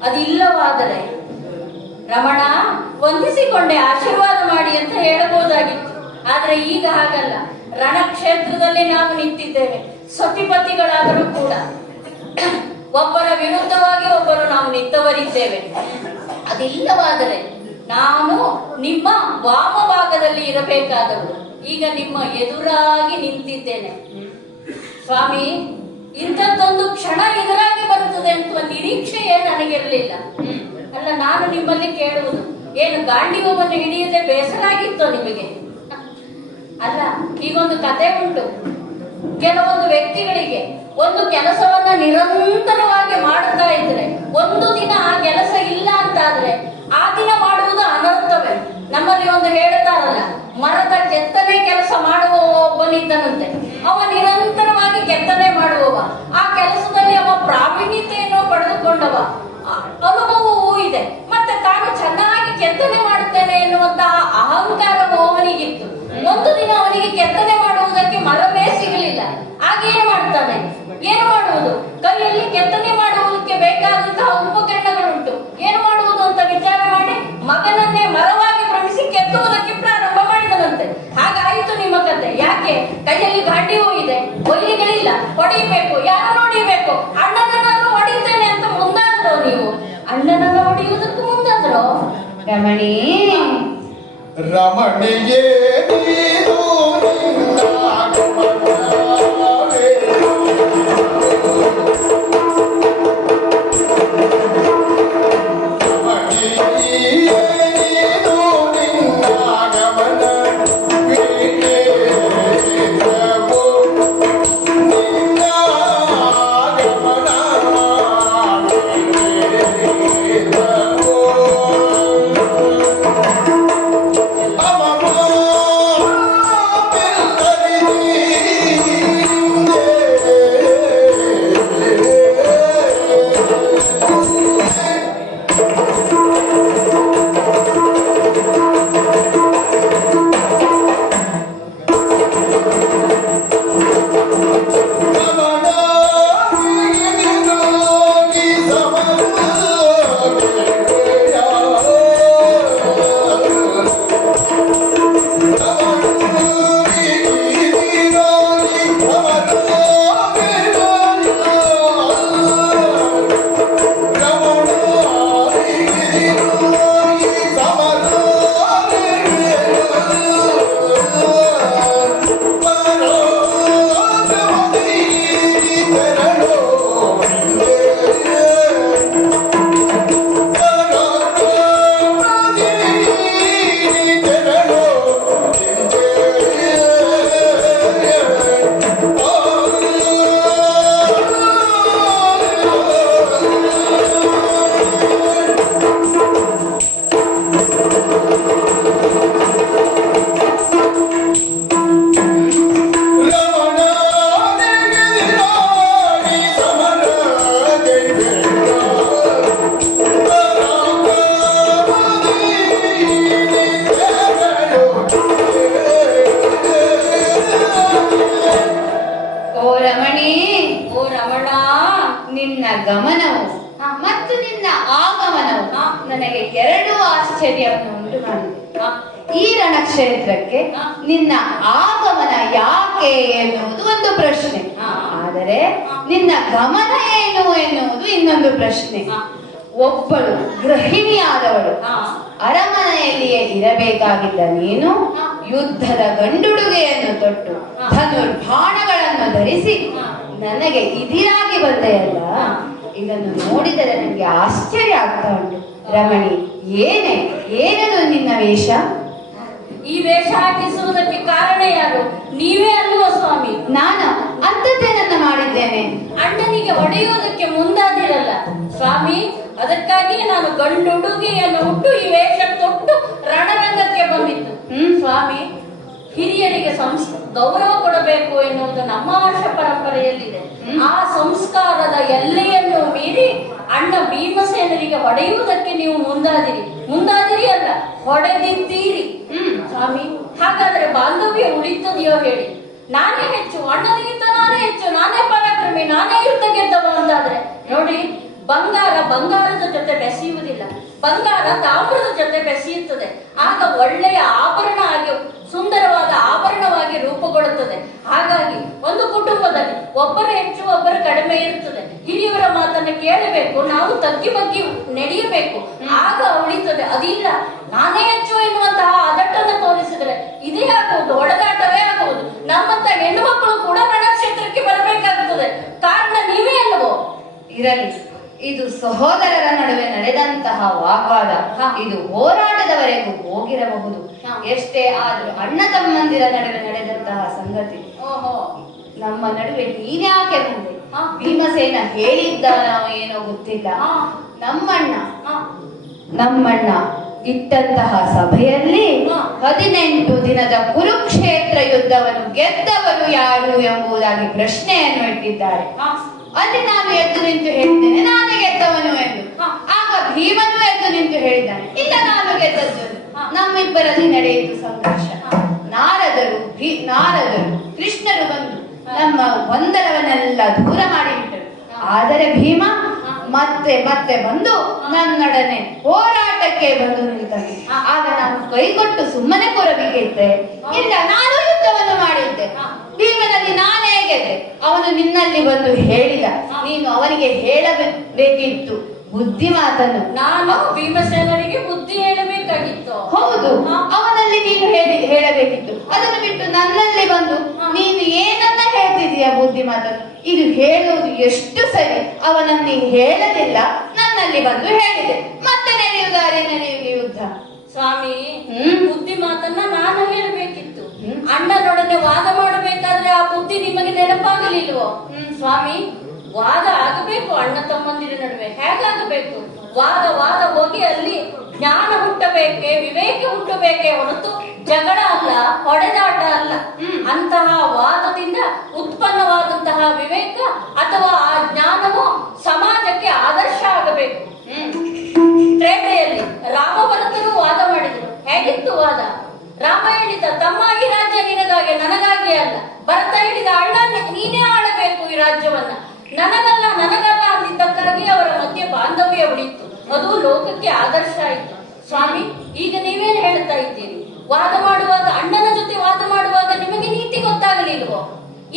ಅದಿಲ್ಲವಾದರೆ ರಮಣ ವಂದಿಸಿಕೊಂಡೆ ಆಶೀರ್ವಾದ ಮಾಡಿ ಅಂತ ಹೇಳಬಹುದಾಗಿತ್ತು. ಆದ್ರೆ ಈಗ ಹಾಗಲ್ಲ. ರಣಕ್ಷೇತ್ರದಲ್ಲಿ ನಾವು ನಿಂತಿದ್ದೇವೆ. ಸತಿಪತಿಗಳಾದರೂ ಕೂಡ ಒಬ್ಬರ ವಿರುದ್ಧವಾಗಿ ಒಬ್ಬರು ನಾವು ನಿಂತವರಿದ್ದೇವೆ. ಅದಿಲ್ಲವಾದರೆ ನಾನು ನಿಮ್ಮ ವಾಮಭಾಗದಲ್ಲಿ ಇರಬೇಕಾದವರು. ಈಗ ನಿಮ್ಮ ಎದುರಾಗಿ ನಿಂತಿದ್ದೇನೆ. ಸ್ವಾಮಿ, ಇಂಥದ್ದೊಂದು ಕ್ಷಣ ಎದುರಾಗಿ ಬರುತ್ತದೆ ಅಂತ ನಿರೀಕ್ಷೆಯೇ ನನಗಿರಲಿಲ್ಲ. ಅಲ್ಲ, ನಾನು ನಿಮ್ಮಲ್ಲಿ ಕೇಳುವುದು ಏನು, ಗಾಂಡಿವವನ್ನು ಹಿಡಿಯದೆ ಬೇಸರಾಗಿತ್ತೋ ನಿಮಗೆ? ಅಲ್ಲ, ಈಗೊಂದು ಕತೆ ಉಂಟು. ಕೆಲವೊಂದು ವ್ಯಕ್ತಿಗಳಿಗೆ ಒಂದು ಕೆಲಸವನ್ನ ನಿರಂತರವಾಗಿ ಮಾಡುತ್ತಾ ಇದ್ರೆ ಒಂದು ದಿನ ಆ ಕೆಲಸ ಇಲ್ಲ ಅಂತಾದ್ರೆ ಆ ದಿನ ಮಾಡುವುದು ಅನರ್ಥವೇ. ನಮ್ಮಲ್ಲಿ ಒಂದು ಹೇಳ್ತಾರಲ್ಲ, ಮರದ ಕೆತ್ತನೆ ಕೆಲಸ ಮಾಡುವ ಒಬ್ಬನಿದ್ದನಂತೆ. ಅವ ನಿರಂತರವಾಗಿ ಕೆತ್ತನೆ ಮಾಡುವವ. ಆ ಕೆಲಸದಲ್ಲಿ ಅವ ಪ್ರಾವೀಣ್ಯತೆಯನ್ನು ಪಡೆದುಕೊಂಡವ, ಅನುಭವವೂ ಇದೆ. ಮತ್ತೆ ತಾನು ಚೆನ್ನಾಗಿ ಕೆತ್ತನೆ ಮಾಡುತ್ತೇನೆ ಎನ್ನುವಂತಹ ಅಹಂಕಾರವು ಅವನಿಗಿತ್ತು. ಒಂದು ದಿನ ಅವನಿಗೆ ಕೆತ್ತನೆ ಮಾಡುವುದಕ್ಕೆ ಮರವೇ ಸಿಗಲಿಲ್ಲ. ಆಗೇನು ಮಾಡ್ತಾನೆ? ಏನು ಮಾಡುವುದು? ಕೈಯಲ್ಲಿ ಕೆತ್ತನೆ ಮಾಡುವುದಕ್ಕೆ ಬೇಕಾದಂತಹ ಉಪಕರಣಗಳುಂಟು. ಏನು ಮಾಡುವುದು ಅಂತ ವಿಚಾರ ಮಾಡಿ ಮಗನನ್ನೇ ಮರವಾಗಿ ಭ್ರಮಿಸಿ ಕೆತ್ತುವುದಕ್ಕೆ ಪ್ರಾರಂಭ ಮಾಡಿದನಂತೆ. ಹಾಗಾಯಿತು ನಿಮ್ಮ ಕತೆ. ಯಾಕೆ? ಕೈಯಲ್ಲಿ ಗಾಂಡಿಯೂ ಇದೆ, ಒಯ್ಲಿಗಳಿಲ್ಲ, ಹೊಡೆಯಬೇಕು, ಯಾರು ಹೊಡಿಬೇಕು, ಅಣ್ಣನನ್ನಾದ್ರೂ ಹೊಡಿತೇನೆ ಅಂತ ಮುಂದಾದ್ರು. ನೀವು ಅಣ್ಣನನ್ನ ಹೊಡೆಯುವುದಕ್ಕೂ ಮುಂದಾದ್ರು. ರಮಣಿ, ರಮಣಿಯೇ ನೀನು ಗಮನವು ಮತ್ತು ನಿನ್ನ ಆಗಮನವು ನನಗೆ ಎರಡೂ ಆಶ್ಚರ್ಯವನ್ನು ಉಂಟು ಮಾಡಿದೆ. ಈ ರಣಕ್ಷೇತ್ರಕ್ಕೆ ನಿನ್ನ ಆಗಮನ ಯಾಕೆ ಎನ್ನುವುದು ಒಂದು ಪ್ರಶ್ನೆ, ಆದರೆ ನಿನ್ನ ಗಮನ ಏನು ಎನ್ನುವುದು ಇನ್ನೊಂದು ಪ್ರಶ್ನೆ. ಒಬ್ಬಳು ಗೃಹಿಣಿಯಾದವಳು ಅರಮನೆಯಲ್ಲಿಯೇ ಇರಬೇಕಾಗಿದ್ದ ನೀನು ಯುದ್ಧದ ಗಂಡುಡುಗೆಯನ್ನು ತೊಟ್ಟು ಧನುರ್ಬಾಣಗಳನ್ನು ಧರಿಸಿ ನನಗೆ ಇದಿರಾಗಿ ಬಂದೆಯಲ್ಲ, ಇದನ್ನು ನೋಡಿದರೆ ನನಗೆ ಆಶ್ಚರ್ಯ ಆಗ್ತಾ ಉಂಟು. ರಮಣಿ, ಏನದು ನಿನ್ನ ವೇಷ? ಈ ವೇಷ ಹಾಕಿಸುವುದಕ್ಕೆ ಕಾರಣ ಯಾರು? ನೀವೇ ಅಲ್ವಾ ಸ್ವಾಮಿ? ನಾನು ಅಂಥದ್ದೇನನ್ನ ಮಾಡಿದ್ದೇನೆ? ಅಣ್ಣನಿಗೆ ಹೊಡೆಯುವುದಕ್ಕೆ ಮುಂದಾದಿರಲ್ಲ ಸ್ವಾಮಿ. ಅದಕ್ಕಾಗಿ ನಾನು ಗಂಡುಡುಗೆಯನ್ನು ಹುಟ್ಟು ಈ ವೇಷ ತೊಟ್ಟು ರಣರಂಗಕ್ಕೆ ಬಂದಿದ್ದು. ಸ್ವಾಮಿ, ಹಿರಿಯರಿಗೆ ಗೌರವ ಕೊಡಬೇಕು ಎನ್ನುವುದು ನಮ್ಮ ಆರ್ಷ ಪರಂಪರೆಯಲ್ಲಿದೆ. ಆ ಸಂಸ್ಕಾರದ ಎಲ್ಲೆಯನ್ನು ಮೀರಿ ಅಣ್ಣ ಭೀಮಸೇನರಿಗೆ ಹೊಡೆಯುವುದಕ್ಕೆ ನೀವು ಮುಂದಾದಿರಿ ಅಲ್ಲ, ಹೊಡೆದಿದ್ದೀರಿ ಸ್ವಾಮಿ. ಹಾಗಾದ್ರೆ ಬಾಂಧವ್ಯ ಉಳಿತದೆಯೋ ಹೇಳಿ? ನಾನೇ ಹೆಚ್ಚು, ಅಣ್ಣನಿಗಿಂತ ನಾನೇ ಹೆಚ್ಚು, ನಾನೇ ಪರಾಕ್ರಮಿ, ನಾನೇ ಯುದ್ಧ ಗೆದ್ದವ ಅಂತಾದ್ರೆ ನೋಡಿ, ಬಂಗಾರದ ಜೊತೆ ಬೆಸೆಯುವುದಿಲ್ಲ. ಬಂಗಾರ ತಾಮ್ರದ ಜೊತೆ ಬೆಸೆಯುತ್ತದೆ. ಆಗ ಒಳ್ಳೆಯ ಆಭರಣ ಆಗಿ, ಸುಂದರವಾದ ಆಭರಣವಾಗಿ ರೂಪುಗೊಳ್ಳುತ್ತದೆ. ಹಾಗಾಗಿ ಒಂದು ಕುಟುಂಬದಲ್ಲಿ ಒಬ್ಬರು ಹೆಚ್ಚು ಒಬ್ಬರು ಕಡಿಮೆ ಇರುತ್ತದೆ. ಹಿರಿಯವರ ಮಾತನ್ನು ಕೇಳಬೇಕು, ನಾವು ತಗ್ಗಿ ಬಗ್ಗಿ ನಡೆಯಬೇಕು, ಆಗ ಉಳಿತದೆ. ಅದಿಲ್ಲ ನಾನೇ ಹೆಚ್ಚು ಎನ್ನುವಂತಹ ಅದಟ್ಟನ್ನು ತೋರಿಸಿದ್ರೆ ಇದೇ ಆಗುವುದು, ಹೊಡೆದಾಟವೇ ಆಗುವುದು. ನಮ್ಮಂತ ಹೆಣ್ಣು ಮಕ್ಕಳು ಕೂಡ ರಣಕ್ಷೇತ್ರಕ್ಕೆ ಬರಬೇಕಾಗುತ್ತದೆ. ಕಾರಣ ನೀವೇ ಅಲ್ಲವೋ? ಇರಲಿ, ಇದು ಸಹೋದರರ ನಡುವೆ ನಡೆದಂತಹ ವಾಗ್ವಾದ, ಇದು ಹೋರಾಟದವರೆಗೂ ಹೋಗಿರಬಹುದು. ಎಷ್ಟೇ ಆದ್ರೂ ಅಣ್ಣ ತಮ್ಮಂದಿರ ನಡುವೆ ನಡೆದಂತಹ ಸಂಗತಿ. ನಮ್ಮ ನಡುವೆ ನೀನ್ಯಾಕೆ ಮುಂದೆ? ಭೀಮಸೇನ ಹೇಳಿದ್ದಾನೋ ಏನೋ ಗೊತ್ತಿಲ್ಲ. ನಮ್ಮಣ್ಣ ಇಟ್ಟಂತಹ ಸಭೆಯಲ್ಲಿ 18 ದಿನದ ಕುರುಕ್ಷೇತ್ರ ಯುದ್ಧವನ್ನು ಗೆದ್ದವರು ಯಾರು ಎಂಬುದಾಗಿ ಪ್ರಶ್ನೆಯನ್ನು ಇಟ್ಟಿದ್ದಾರೆ. ಅಲ್ಲಿ ನಾನು ಎದ್ದು ನಿಂತು ಹೇಳ್ತೇನೆ ನಾನೇ ಗೆದ್ದವನು ಎಂದು. ಆಗ ಭೀಮನು ಎದ್ದು ನಿಂತು ಹೇಳಿದ್ದಾನೆ, ಇಲ್ಲ ನಾನು ಗೆದ್ದದ್ದು. ನಮ್ಮಿಬ್ಬರಲ್ಲಿ ನಡೆಯಿತು ಸಂಘರ್ಷ. ನಾರದರು ಕೃಷ್ಣರು ಬಂದು ನಮ್ಮ ಗೊಂದಲವನ್ನೆಲ್ಲ ದೂರ ಮಾಡಿಬಿಟ್ಟರು. ಆದರೆ ಭೀಮ ಮತ್ತೆ ಬಂದು ನನ್ನೊಡನೆ ಹೋರಾಟಕ್ಕೆ ಬಂದು ನಿಂತಾನೆ. ಆಗ ನಾನು ಕೈಗೊಟ್ಟು ಸುಮ್ಮನೆ ಕೊರಬೇಕಿದ್ದೆ. ಇಲ್ಲ, ನಾನು ಯುದ್ಧವನ್ನು ಮಾಡಿದ್ದೆ. ಭೀಮನಲ್ಲಿ ನಾನೇ ಗೆದ್ದೆ. ಅವನು ನಿನ್ನಲ್ಲಿ ಬಂದು ಹೇಳಿದ, ನೀನು ಅವನಿಗೆ ಹೇಳಬೇಕಿತ್ತು ಬುದ್ಧಿ ಮಾತನ್ನು. ನಾನು ಭೀಮಸೇನರಿಗೆ ಬುದ್ಧಿ ಹೇಳಬೇಕಾಗಿತ್ತು. ಹೌದು, ಅವನಲ್ಲಿ ನೀನು ಹೇಳಬೇಕಿತ್ತು. ಅದನ್ನು ಬಿಟ್ಟು ನನ್ನಲ್ಲಿ ಬಂದು ನೀನು ಏನನ್ನ ಹೇಳ್ತಿದೀಯ ಬುದ್ಧಿ ಮಾತನ್ನು? ಇದು ಹೇಳುವುದು ಎಷ್ಟು ಸರಿ? ಅವನನ್ನು ಹೇಳಲಿಲ್ಲ, ನನ್ನಲ್ಲಿ ಬಂದು ಹೇಳಿದೆ. ಮತ್ತೆ ನಡೆಯುವುದಾರಿ ಯುದ್ಧ. ಸ್ವಾಮಿ, ಬುದ್ಧಿ ಮಾತನ್ನ ನಾನು ಹೇಳಬೇಕಿತ್ತು. ಅಣ್ಣನೊಡನೆ ವಾದ ಮಾಡಬೇಕಾದ್ರೆ ಆ ಬುದ್ಧಿ ನಿಮಗೆ ನೆನಪಾಗಲಿಲ್ವೋ? ಸ್ವಾಮಿ, ವಾದ ಆಗಬೇಕು ಅಣ್ಣ ತಮ್ಮಂದಿರ ನಡುವೆ. ಹೇಗಾಗಬೇಕು? ವಾದ ಹೋಗಿ ಅಲ್ಲಿ ಜ್ಞಾನ ಹುಟ್ಟಬೇಕೆ, ವಿವೇಕ ಹುಟ್ಟಬೇಕೆ ಹೊರತು ಜಗಳ ಅಲ್ಲ, ಹೊಡೆದಾಟ ಅಲ್ಲ. ಅಂತಹ ವಾದದಿಂದ ಉತ್ಪನ್ನವಾದಂತಹ ವಿವೇಕ ಅಥವಾ ಆ ಜ್ಞಾನವು ಸಮಾಜಕ್ಕೆ ಆದರ್ಶ ಆಗಬೇಕು. ತ್ರೇತೆಯಲ್ಲಿ ರಾಮ ಭರತರು ವಾದ ಮಾಡಿದರು. ಹೇಗಿತ್ತು ವಾದ? ರಾಮ ಹೇಳಿದ, ತಮ್ಮ ಈ ರಾಜ್ಯ ನಿನಗಾಗಿ, ನನಗಾಗಿ ಅಲ್ಲ. ಭರತ ಹೇಳಿದ, ಅಣ್ಣ ನೀನೇ ಆಳಬೇಕು ಈ ರಾಜ್ಯವನ್ನ, ನನಗಲ್ಲ ಅಂದಿದ್ದಕ್ಕಾಗಿ ಅವರ ಮಧ್ಯೆ ಬಾಂಧವ್ಯ ಉಳಿತು. ಅದು ಲೋಕಕ್ಕೆ ಆದರ್ಶ ಆಯಿತು. ಸ್ವಾಮಿ, ಈಗ ನೀವೇನು ಹೇಳ್ತಾ ಇದ್ದೀರಿ? ವಾದ ಮಾಡುವಾಗ, ಅಣ್ಣನ ಜೊತೆ ವಾದ ಮಾಡುವಾಗ ನಿಮಗೆ ನೀತಿ ಗೊತ್ತಾಗಲಿಲ್ವೋ?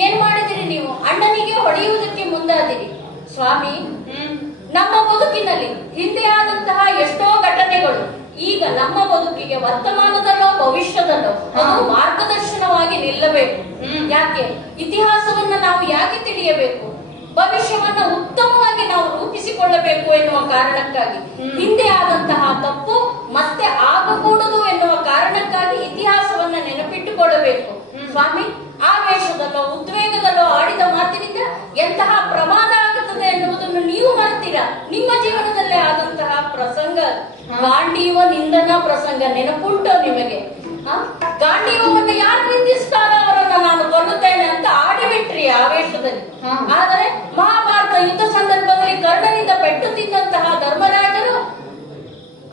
ಏನ್ ಮಾಡಿದಿರಿ ನೀವು? ಅಣ್ಣನಿಗೆ ಹೊಡೆಯುವುದಕ್ಕೆ ಮುಂದಾದಿರಿ. ಸ್ವಾಮಿ, ನಮ್ಮ ಬದುಕಿನಲ್ಲಿ ಹಿಂದೆ ಆದಂತಹ ಎಷ್ಟೋ ಘಟನೆಗಳು ಈಗ ನಮ್ಮ ಬದುಕಿಗೆ ವರ್ತಮಾನದಲ್ಲೋ ಭವಿಷ್ಯದಲ್ಲೋ ಅದು ಮಾರ್ಗದರ್ಶನವಾಗಿ ನಿಲ್ಲಬೇಕು. ಯಾಕೆ? ಇತಿಹಾಸವನ್ನ ನಾವು ಯಾಕೆ ತಿಳಿಯಬೇಕು? ಭವಿಷ್ಯವನ್ನ ಉತ್ತಮವಾಗಿ ನಾವು ರೂಪಿಸಿಕೊಳ್ಳಬೇಕು ಎನ್ನುವ ಕಾರಣಕ್ಕಾಗಿ, ಹಿಂದೆ ಆದಂತಹ ತಪ್ಪು ಮತ್ತೆ ಆಗಕೂಡದು ಎನ್ನುವ ಕಾರಣಕ್ಕಾಗಿ ಇತಿಹಾಸವನ್ನ ನೆನಪಿಟ್ಟುಕೊಳ್ಳಬೇಕು. ಸ್ವಾಮಿ, ಆವೇಶದಲ್ಲೋ ಉದ್ವೇಗದಲ್ಲೋ ಆಡಿದ ಮಾತಿನಿಂದ ಎಂತಹ ಪ್ರಮಾದ ಆಗುತ್ತದೆ ಎನ್ನುವುದನ್ನು ನೀವು ಮರೆತೀರಾ? ನಿಮ್ಮ ಜೀವನದಲ್ಲೇ ಆದಂತಹ ಪ್ರಸಂಗ, ಗಾಂಡೀವ ನಿಂದನ ಪ್ರಸಂಗ ನೆನಪುಂಟು ನಿಮಗೆ? ಗಾಂಡೀವವನ್ನು ಯಾರು ನಿಂದಿಸ್ತಾರೋ ಅವರನ್ನ ನಾನು ಕೊಲ್ಲುತ್ತೇನೆ ಅಂತ ಆಡಿಬಿಟ್ರಿ ಆವೇಶದಲ್ಲಿ. ಆದರೆ ಮಹಾಭಾರತ ಯುದ್ಧ ಸಂದರ್ಭದಲ್ಲಿ ಕರ್ಣನಿಂದ ಪೆಟ್ಟು ತಿಂದಂತಹ ಧರ್ಮರಾಜರು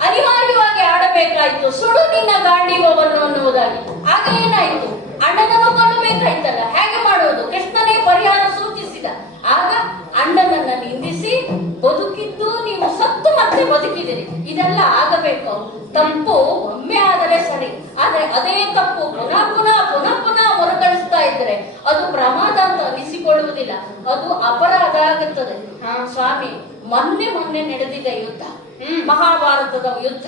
ಅನಿವಾರ್ಯವಾಗಿ ಆಡಬೇಕಾಯ್ತು, ಸುಡು ನಿನ್ನ ಗಾಂಡೀವವನ್ನು ಅನ್ನುವುದಾಗಿ. ಆಗ ಏನಾಯ್ತು? ಅಣ್ಣನನ್ನು ಕೊಲ್ಲಬೇಕಾಯ್ತಲ್ಲ, ಹೇಗೆ ಮಾಡೋದು? ಕೃಷ್ಣನೇ ಪರಿಹಾರ ಸೂಚಿಸಿದ. ಆಗ ಅಣ್ಣನನ್ನ ನಿಂದಿಸಿ ಬದುಕಿದ್ದು ನೀವು ಸತ್ತು ಮತ್ತೆ ಬದುಕಿದಿರಿ. ಇದೆಲ್ಲ ಆಗಬೇಕು. ತಪ್ಪು ಒಮ್ಮೆ ಆದರೆ ಸರಿ, ಆದ್ರೆ ಅದೇ ತಪ್ಪು ಪುನಃ ಮರುಕಳಿಸ್ತಾ ಇದ್ದರೆ ಅದು ಪ್ರಮಾದ ಅಂತ ಅನಿಸಿಕೊಳ್ಳುವುದಿಲ್ಲ, ಅದು ಅಪರಾಧ ಆಗುತ್ತದೆ. ಸ್ವಾಮಿ, ಮೊನ್ನೆ ನಡೆದಿದ್ದ ಯುದ್ಧ, ಮಹಾಭಾರತದ ಯುದ್ಧ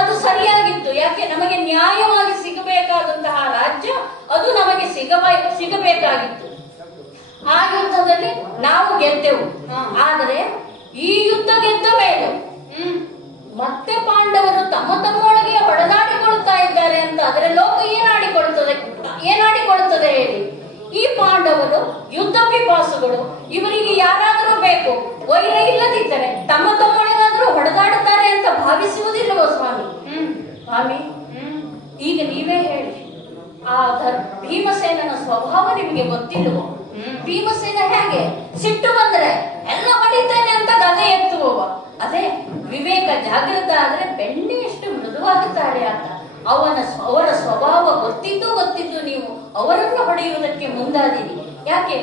ಅದು ಸರಿಯಾಗಿತ್ತು. ಯಾಕೆ? ನಮಗೆ ನ್ಯಾಯವಾಗಿ ಸಿಗಬೇಕಾದಂತಹ ರಾಜ್ಯ ಅದು ನಮಗೆ ಸಿಗಬೇಕಾಗಿತ್ತು. ಆ ಯುದ್ಧದಲ್ಲಿ ನಾವು ಗೆದ್ದೆವು. ಆದರೆ ಈ ಯುದ್ಧ ಗೆದ್ದ ಮೇಲೆ ಮತ್ತೆ ಪಾಂಡವರು ತಮ್ಮೊಳಗೆ ಹೊಡೆದಾಡಿಕೊಳ್ತಾ ಇದ್ದಾರೆ ಅಂತ ಅದರ ಲೋಕ ಏನಾಡಿಕೊಳ್ಳುತ್ತದೆ ಹೇಳಿ? ಈ ಪಾಂಡವರು ಯುದ್ಧ ಪಿಪಾಸುಗಳು. ಇವರಿಗೆ ಯಾರಾದರೂ ಬೇಕು, ವೈರ ಇಲ್ಲದಿದ್ದರೆ ತಮ್ಮೊಳಗಾದರೂ ಹೊಡೆದಾಡುತ್ತಾರೆ ಅಂತ ಭಾವಿಸುವುದಿಲ್ಲವೋ ಸ್ವಾಮಿ? ಈಗ ನೀವೇ ಹೇಳಿ, ಆ ಭೀಮಸೇನನ ಸ್ವಭಾವ ನಿಮಗೆ ಗೊತ್ತಿಲ್ಲವೋ? ಭೀಮಸೇನ ಹೇಗೆ? ಸಿಟ್ಟು ಬಂದ್ರೆ ಎಲ್ಲ ಹೊಡಿತೇನೆ ಅಂತ ಗದೆ ಎತ್ತುವವ. ಅದೇ ವಿವೇಕ ಜಾಗೃತ ಆದ್ರೆ ಬೆಣ್ಣೆ ಎಷ್ಟು ಮೃದುವಾಗುತ್ತಾರೆ ಅಂತ. ಅವರ ಸ್ವಭಾವ ಗೊತ್ತಿದ್ದು ನೀವು ಅವರನ್ನು ಹೊಡೆಯುವುದಕ್ಕೆ ಮುಂದಾದಿರಿ. ಯಾಕೆ?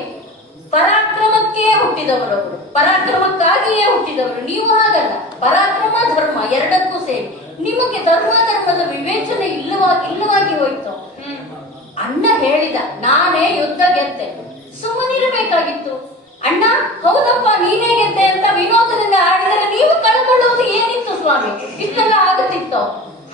ಪರಾಕ್ರಮಕ್ಕೆ ಹುಟ್ಟಿದವರು ಅವರು, ಪರಾಕ್ರಮಕ್ಕಾಗಿಯೇ ಹುಟ್ಟಿದವರು. ನೀವು ಹಾಗಲ್ಲ, ಪರಾಕ್ರಮ ಧರ್ಮ ಎರಡಕ್ಕೂ ಸೇರಿ. ನಿಮಗೆ ಧರ್ಮದ ವಿವೇಚನೆ ಇಲ್ಲವಾಗಿ ಹೋಯ್ತು. ಅಣ್ಣ ಹೇಳಿದ, ನಾನೇ ಯುದ್ಧ ಗೆದ್ದೆ, ಸುಮ್ಮನಿರಬೇಕಾಗಿತ್ತು. ಅಣ್ಣ ಹೌದಪ್ಪ ನೀನೇ ಗೆದ್ದೆ ಅಂತ ವಿನೋದದಿಂದ ಆಡಿದರೆ ನೀವು ಕಳ್ಕೊಳ್ಳುವುದು ಏನಿತ್ತು ಸ್ವಾಮಿ? ಇಷ್ಟೆಲ್ಲ ಆಗುತ್ತಿತ್ತು.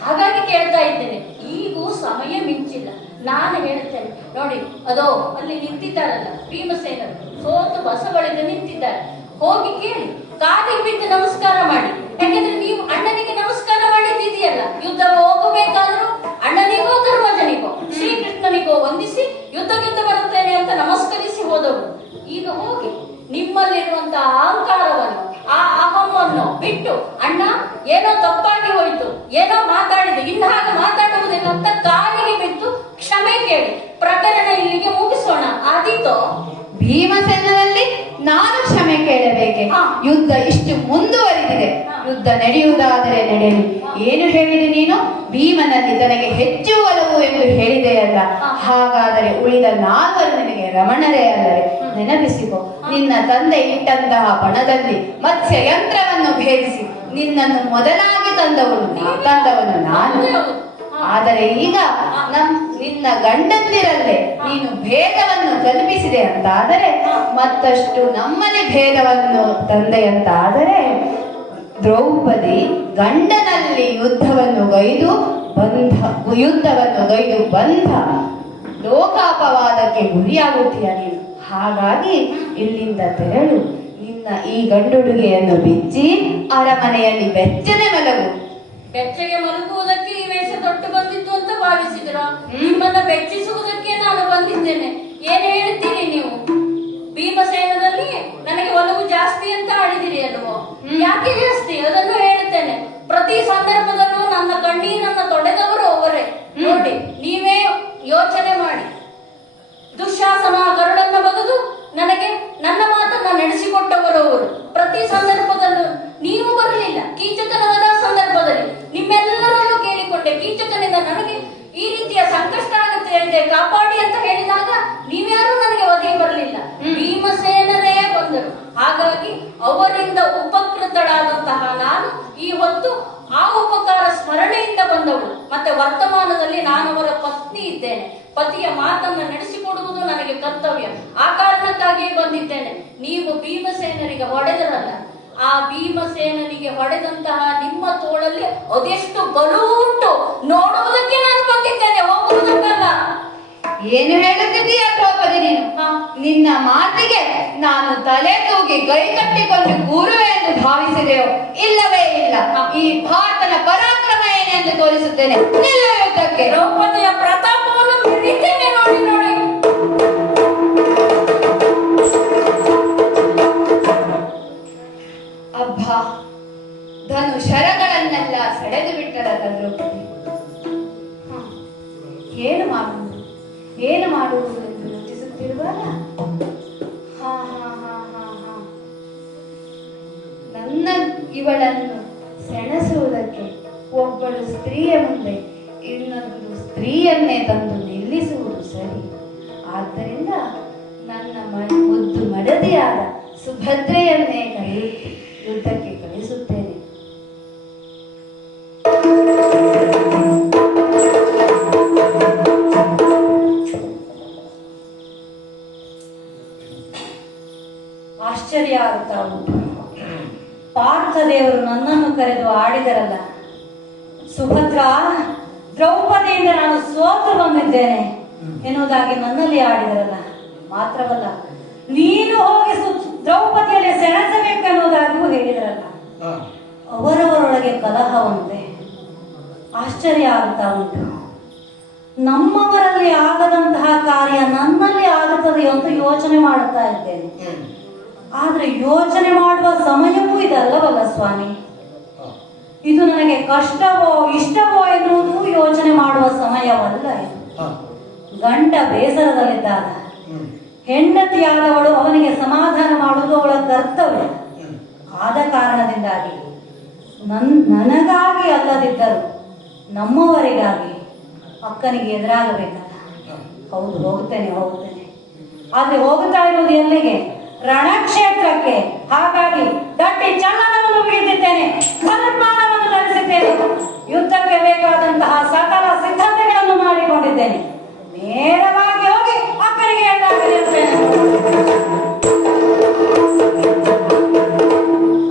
ಹಾಗಾಗಿ ಕೇಳ್ತಾ ಇದ್ದೇನೆ, ಈಗೂ ಸಮಯ ಮಿಂಚಿಲ್ಲ. ನಾನು ಹೇಳ್ತೇನೆ ನೋಡಿ, ಅದೋ ಅಲ್ಲಿ ನಿಂತಿದ್ದಾರಲ್ಲ ಭೀಮಸೇನರು, ಸೋತು ಬಸವಳಿದ ನಿಂತಿದ್ದಾರೆ. ಹೋಗಿ ಕೇಳಿ, ಕಾಲಿಗೆ ಬಿದ್ದು ನಮಸ್ಕಾರ ಮಾಡಿ. ಯಾಕಂದ್ರೆ ನೀವು ಅಣ್ಣನಿಗೆ ನಮಸ್ಕಾರ ಮಾಡಿದ್ದಿದೆಯಲ್ಲ, ಯುದ್ಧ ಹೋಗಬೇಕಾದ್ರೂ ಅಣ್ಣನಿಗೋ ಧರ್ಮಜನಿಗೋ ಶ್ರೀಕೃಷ್ಣನಿಗೋ ವಂದಿಸಿ ಯುದ್ಧ ಬರುತ್ತೇನೆ ಅಂತ ನಮಸ್ಕರಿಸಿ ಹೋದವರು. ಈಗ ಹೋಗಿ ನಿಮ್ಮಲ್ಲಿರುವಂತಹ ಅಹಂಕಾರವನ್ನು, ಆ ಅಹಮವನ್ನು ಬಿಟ್ಟು, ಅಣ್ಣ ಏನೋ ತಪ್ಪಾಗಿ ಹೋಯ್ತು, ಏನೋ ಮಾತಾಡಿದೆ, ಇನ್ನು ಹಾಗೆ ಮಾತಾಡುವುದಿಲ್ಲ ಅಂತ ಕಾಲಿಗೆ ಬಿದ್ದು ಕ್ಷಮೆ ಕೇಳಿ ಪ್ರಕರಣ ಇಲ್ಲಿಗೆ ಮುಗಿಸೋಣ. ಆದೀತೋ? ಭೀಮಸೇನಲ್ಲಿ ನಾನು ಕ್ಷಮೆ ಕೇಳಬೇಕೆ? ಯುದ್ಧ ಇಷ್ಟು ಮುಂದುವರಿದಿದೆ, ಯುದ್ಧ ನಡೆಯುವುದಾದರೆ ನಡೆಯಲಿ. ಏನು ಹೇಳಿದೆ ನೀನು? ಭೀಮನಲ್ಲಿ ತನಗೆ ಹೆಚ್ಚು ಒಲವು ಎಂದು ಹೇಳಿದೆಯಲ್ಲ, ಹಾಗಾದರೆ ಉಳಿದ ನಾಲ್ವರು ನಿನಗೆ ರಮಣರೇ ಅಲ್ಲರೆ? ನೆನಪಿಸಿಕೊ, ನಿನ್ನ ತಂದೆ ಇಟ್ಟಂತಹ ಬಣದಲ್ಲಿ ಮತ್ಸ್ಯ ಯಂತ್ರವನ್ನು ಭೇದಿಸಿ ನಿನ್ನನ್ನು ಮೊದಲಾಗಿ ತಂದವನು ನಾನು. ಆದರೆ ಈಗ ನಿನ್ನ ಗಂಡಂದಿರಲ್ಲೇ ನೀನು ಭೇದವನ್ನು ತಲುಪಿಸಿದೆ ಅಂತಾದರೆ, ಮತ್ತಷ್ಟು ನಮ್ಮನೆ ಭೇದವನ್ನು ತಂದೆ ಅಂತಾದರೆ, ದ್ರೌಪದಿ ಗಂಡನಲ್ಲಿ ಯುದ್ಧವನ್ನು ಗೈದು ಬಂಧ ಲೋಕಾಪವಾದಕ್ಕೆ ಗುರಿಯಾಗುತ್ತೀಯ ನೀನು. ಹಾಗಾಗಿ ಇಲ್ಲಿಂದ ತೆರಳು, ನಿನ್ನ ಈ ಗಂಡುಡುಗೆಯನ್ನು ಬಿಚ್ಚಿ ಅರಮನೆಯಲ್ಲಿ ಬೆಚ್ಚನೆ ಮಲಗು. ಬೆಚ್ಚಗೆ ಮಲಗುವುದಕ್ಕೆ ಈ ವೇಷ ತೊಟ್ಟು ಬಂದಿದ್ದು ಅಂತ ಭಾವಿಸಿದ್ರ? ನಿಮ್ಮನ್ನ ಬೆಚ್ಚಿಸುವುದಕ್ಕೆ ನಾನು ಬಂದಿದ್ದೇನೆ. ಏನು ಹೇಳ್ತೀರಿ ನೀವು? ಭೀಮಸೇನದಲ್ಲಿ ನನಗೆ ಒಲವು ಜಾಸ್ತಿ ಅಂತ ಆಡಿದಿರಿ ಅಲ್ವೋ? ಯಾಕೆ ಜಾಸ್ತಿ ಅದನ್ನು ಹೇಳುತ್ತೇನೆ. ಪ್ರತಿ ಸಂದರ್ಭದಲ್ಲೂ ನನ್ನ ಕಣ್ಣೀರನ್ನ ತೊಡೆದವರು ಅವರೇ. ನೋಡಿ, ನೀವೇ ಯೋಚನೆ ಮಾಡಿ. ದುಶ್ಯಾಸನ ಗರುಡನ್ನ ಬಗೆದು ನನಗೆ ನನ್ನ ಮಾತನ್ನ ನಡೆಸಿಕೊಟ್ಟವರು ಅವರು. ಪ್ರತಿ ಸಂದರ್ಭದಲ್ಲೂ ನೀವು ಬರಲಿಲ್ಲ. ಕೀಚಕನವದ ಸಂದರ್ಭದಲ್ಲಿ ನಿಮ್ಮೆಲ್ಲರಲ್ಲೂ ಕೇಳಿಕೊಂಡೆ, ಕೀಚಕನಿಂದ ನನಗೆ ಈ ರೀತಿಯ ಸಂಕಷ್ಟ ಆಗುತ್ತೆ ಅಂತ ಕಾಪಾಡಿ ಅಂತ ಹೇಳಿದಾಗ ನೀವ್ಯಾರು ನನಗೆ ಒದಗಿ ಬರಲಿಲ್ಲ, ಭೀಮಸೇನರೇ ಬಂದರು. ಹಾಗಾಗಿ ಅವರಿಂದ ಉಪಕೃತಳಾದಂತಹ ನಾನು ಈ ಹೊತ್ತು ಆ ಉಪಕಾರ ಸ್ಮರಣೆಯಿಂದ ಬಂದವಳು. ಮತ್ತೆ ವರ್ತಮಾನದಲ್ಲಿ ನಾನು ಅವರ ಪತ್ನಿ ಇದ್ದೇನೆ. ಪತಿಯ ಮಾತನ್ನು ನಡೆಸಿಕೊಡುವುದು ನನಗೆ ಕರ್ತವ್ಯ. ಆ ಕಾರಣಕ್ಕಾಗಿಯೇ ಬಂದಿದ್ದೇನೆ. ನೀವು ಭೀಮಸೇನರಿಗೆ ಹೊಡೆದರಲ್ಲ, ಆ ಭೀಮಸೇನನಿಗೆ ಹೊಡೆದಂತಹ ನಿಮ್ಮ ತೋಳಲ್ಲಿ ಅದೆಷ್ಟು ಬಲು ಉಂಟು ನೋಡುವುದಕ್ಕೆ ನಾನು ಬಂದಿದ್ದೇನೆ, ಹೋಗುವುದಕ್ಕಲ್ಲ. ಏನು ಹೇಳುತ್ತಿದ್ದೀಯ ದ್ರೌಪದಿ ನೀನು? ನಿನ್ನ ಮಾತಿಗೆ ನಾನು ತಲೆ ತೂಗಿ ಕೈ ಕಟ್ಟಿಕೊಂಡು ಕೂರುವೆ ಎಂದು ಭಾವಿಸಿದೆಯೋ? ಇಲ್ಲವೇ ಇಲ್ಲ. ಈ ಭಾರತನ ಪರಾಕ್ರಮ ಏನೆಂದು ತೋರಿಸುತ್ತೇನೆ. ನಿಲ್ಲ ಯುದ್ಧಕ್ಕೆ. ದ್ರೌಪದಿಯ ಪ್ರತಾಪವನ್ನು ಮೆರೀತೇನೆ. ನೋಡಿ ನೋಡಿ, ಅಬ್ಬಾ, ಧನು ಶರಗಳನ್ನೆಲ್ಲ ಸೆಳೆದು ಬಿಟ್ಟರಲ್ಲ ದ್ರೌಪದಿ. ಏನು ಮಾಡುವುದು ಎಂದು ಯೋಚಿಸುತ್ತಿರುವಾಗ ನನ್ನ ಇವಳನ್ನು ಸೆಣಸುವುದಕ್ಕೆ ಒಬ್ಬಳು ಸ್ತ್ರೀಯ ಮುಂದೆ ಇನ್ನೊಂದು ಸ್ತ್ರೀಯನ್ನೇ ತಂದು ನಿಲ್ಲಿಸುವುದು ಸರಿ. ಆದ್ದರಿಂದ ನನ್ನ ಮುದ್ದು ಮಡದಿಯಾದ ಸುಭದ್ರೆಯನ್ನೇ ಕರೆಯುತ್ತಿ ಯುದ್ಧಕ್ಕೆ ಕಳಿಸುತ್ತೇನೆ. ಆಶ್ಚರ್ಯ ಆಗುತ್ತಾ ಉಂಟು. ಪಾರ್ಥದೇವರು ನನ್ನನ್ನು ಕರೆದು ಆಡಿದರಲ್ಲ, ಸುಭದ್ರಾ ದ್ರೌಪದಿಯಿಂದ ನಾನು ಸೋತು ಬಂದಿದ್ದೇನೆ ಎನ್ನುವುದಾಗಿ ನನ್ನಲ್ಲಿ ಆಡಿದರಲ್ಲ. ಮಾತ್ರವಲ್ಲ, ನೀನು ಹೋಗಿ ದ್ರೌಪದಿಯಲ್ಲಿ ಸೆಣಸಬೇಕೆನ್ನುವುದಾಗಿಯೂ ಹೇಳಿದರಲ್ಲ. ಅವರವರೊಳಗೆ ಕಲಹವಂತೆ. ಆಶ್ಚರ್ಯ ಆಗುತ್ತಾ ಉಂಟು. ನಮ್ಮವರಲ್ಲಿ ಆಗದಂತಹ ಕಾರ್ಯ ನನ್ನಲ್ಲಿ ಆಗುತ್ತದೆ ಅಂತ ಯೋಚನೆ ಮಾಡುತ್ತಾ ಇದ್ದೇನೆ. ಆದ್ರೆ ಯೋಚನೆ ಮಾಡುವ ಸಮಯವೂ ಇದಲ್ಲವಲ್ಲ ಸ್ವಾಮಿ. ಇದು ನನಗೆ ಕಷ್ಟವೋ ಇಷ್ಟವೋ ಎನ್ನುವುದು ಯೋಚನೆ ಮಾಡುವ ಸಮಯವಲ್ಲ ಇದು. ಗಂಡ ಬೇಸರದಲ್ಲಿದ್ದಾಗ ಹೆಂಡತಿಯಾದವಳು ಅವನಿಗೆ ಸಮಾಧಾನ ಮಾಡುವುದು ಅವಳ ಕರ್ತವ್ಯ. ಆದ ಕಾರಣದಿಂದಾಗಿ ನನಗಾಗಿ ಅಲ್ಲದಿದ್ದರು ನಮ್ಮವರಿಗಾಗಿ ಅಕ್ಕನಿಗೆ ಎದುರಾಗಬೇಕಲ್ಲ. ಹೌದು, ಹೋಗುತ್ತೇನೆ. ಅಲ್ಲಿ ಹೋಗುತ್ತಾ ಇರುವುದು ಎಲ್ಲಿಗೆ? ರಣಕ್ಷೇತ್ರಕ್ಕೆ. ಹಾಗಾಗಿ ದಟ್ಟಿ ಚಲನವನ್ನು ಬಿಗಿದಿದ್ದೇನೆ, ಕಲ್ಪಾಣವನ್ನು ಧರಿಸಿದ್ದೇನೆ, ಯುದ್ಧಕ್ಕೆ ಬೇಕಾದಂತಹ ಸಕಲ ಸಿದ್ಧತೆಗಳನ್ನು ಮಾಡಿಕೊಂಡಿದ್ದೇನೆ. ನೇರವಾಗಿ ಹೋಗಿ ಅಕ್ಕನಿಗೆ ಹೇಳಲಾಗಲಿ ಅಂತೇನೆ.